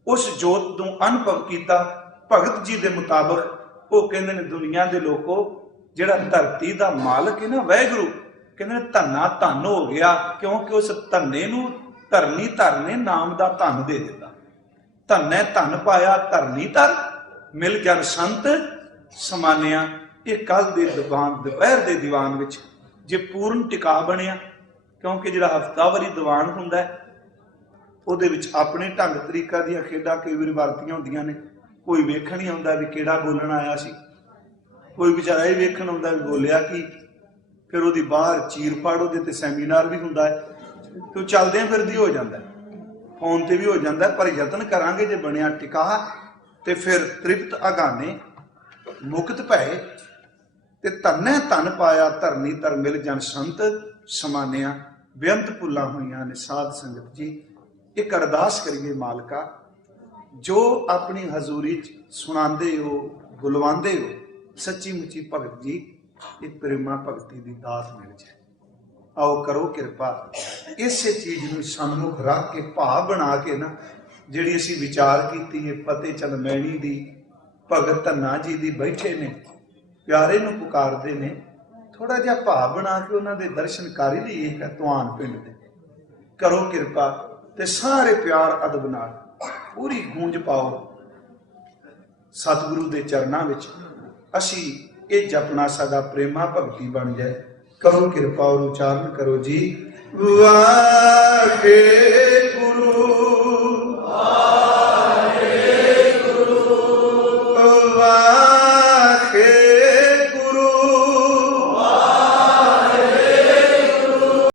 उस जोत नूं अनुभव किया। भगत जी के मुताबिक वो कहते हैं दुनिया के लोगों जिहड़ा धरती का मालक है ना वाहिगुरू, कहते धन्ना धन हो गया, क्योंकि उस धन्ने नूं धरनी धर ने नाम का धन दे दिता। धन्ने धन पाया धरनी धर, मिल जन संत समानिया। ये कल दे दीवान दोपहर के दीवान विच जे पूर्ण टिका बनिया, क्योंकि जिहड़ा हफ्तावारी दीवान हुंदा है उहदे विच अपने ढंग तरीका दी खेडां कई वारी वरतियां हुंदियां ने। कोई वेखण ही आउंदा भी किहड़ा बोलण आया सी, कोई बेचारा ये वेखण आउंदा भी बोलिया कि, फिर उहदी बाहर चीर पाड़ उहदे ते सैमीनार भी हुंदा है, तो चलदियां फिरदी हो जांदा है, फोन ते भी हो जांदा है। पर यतन करांगे जे बनिया टिका ते फिर तृप्त अगाने मुक्त भए ते धन्ने धन पाया धरनी धर, मिल जन संत समानिया। बेअंत भुल्लां होईयां ने साध संगत जी। एक अरदास करिए मालका, जो अपनी हजूरी सुनांदे हो बुलवांदे हो, सच्ची मुच्ची भगत जी एक प्रेमा भगती की दात मिल जाए। आओ करो किरपा, इसे चीज नूं सन्मुख रख के भाव बना के ना, जिहड़ी असीं विचार कीती है फतेह चंद मैणी दी, भगत धन्ना जी दी बैठे ने प्यारे नूं पुकारदे ने, थोड़ा जिहा भाव बना के उन्हां दे दर्शन कर ही लईए। तुआन पिंड दे करो किरपा, ते सारे प्यार अदब नाल पूरी गूंज पाओ सतगुरु दे चरनां विच। असी ये जपना साडा प्रेमा भगती बन जाए। करो किरपा और उचारण करो जी। वाहे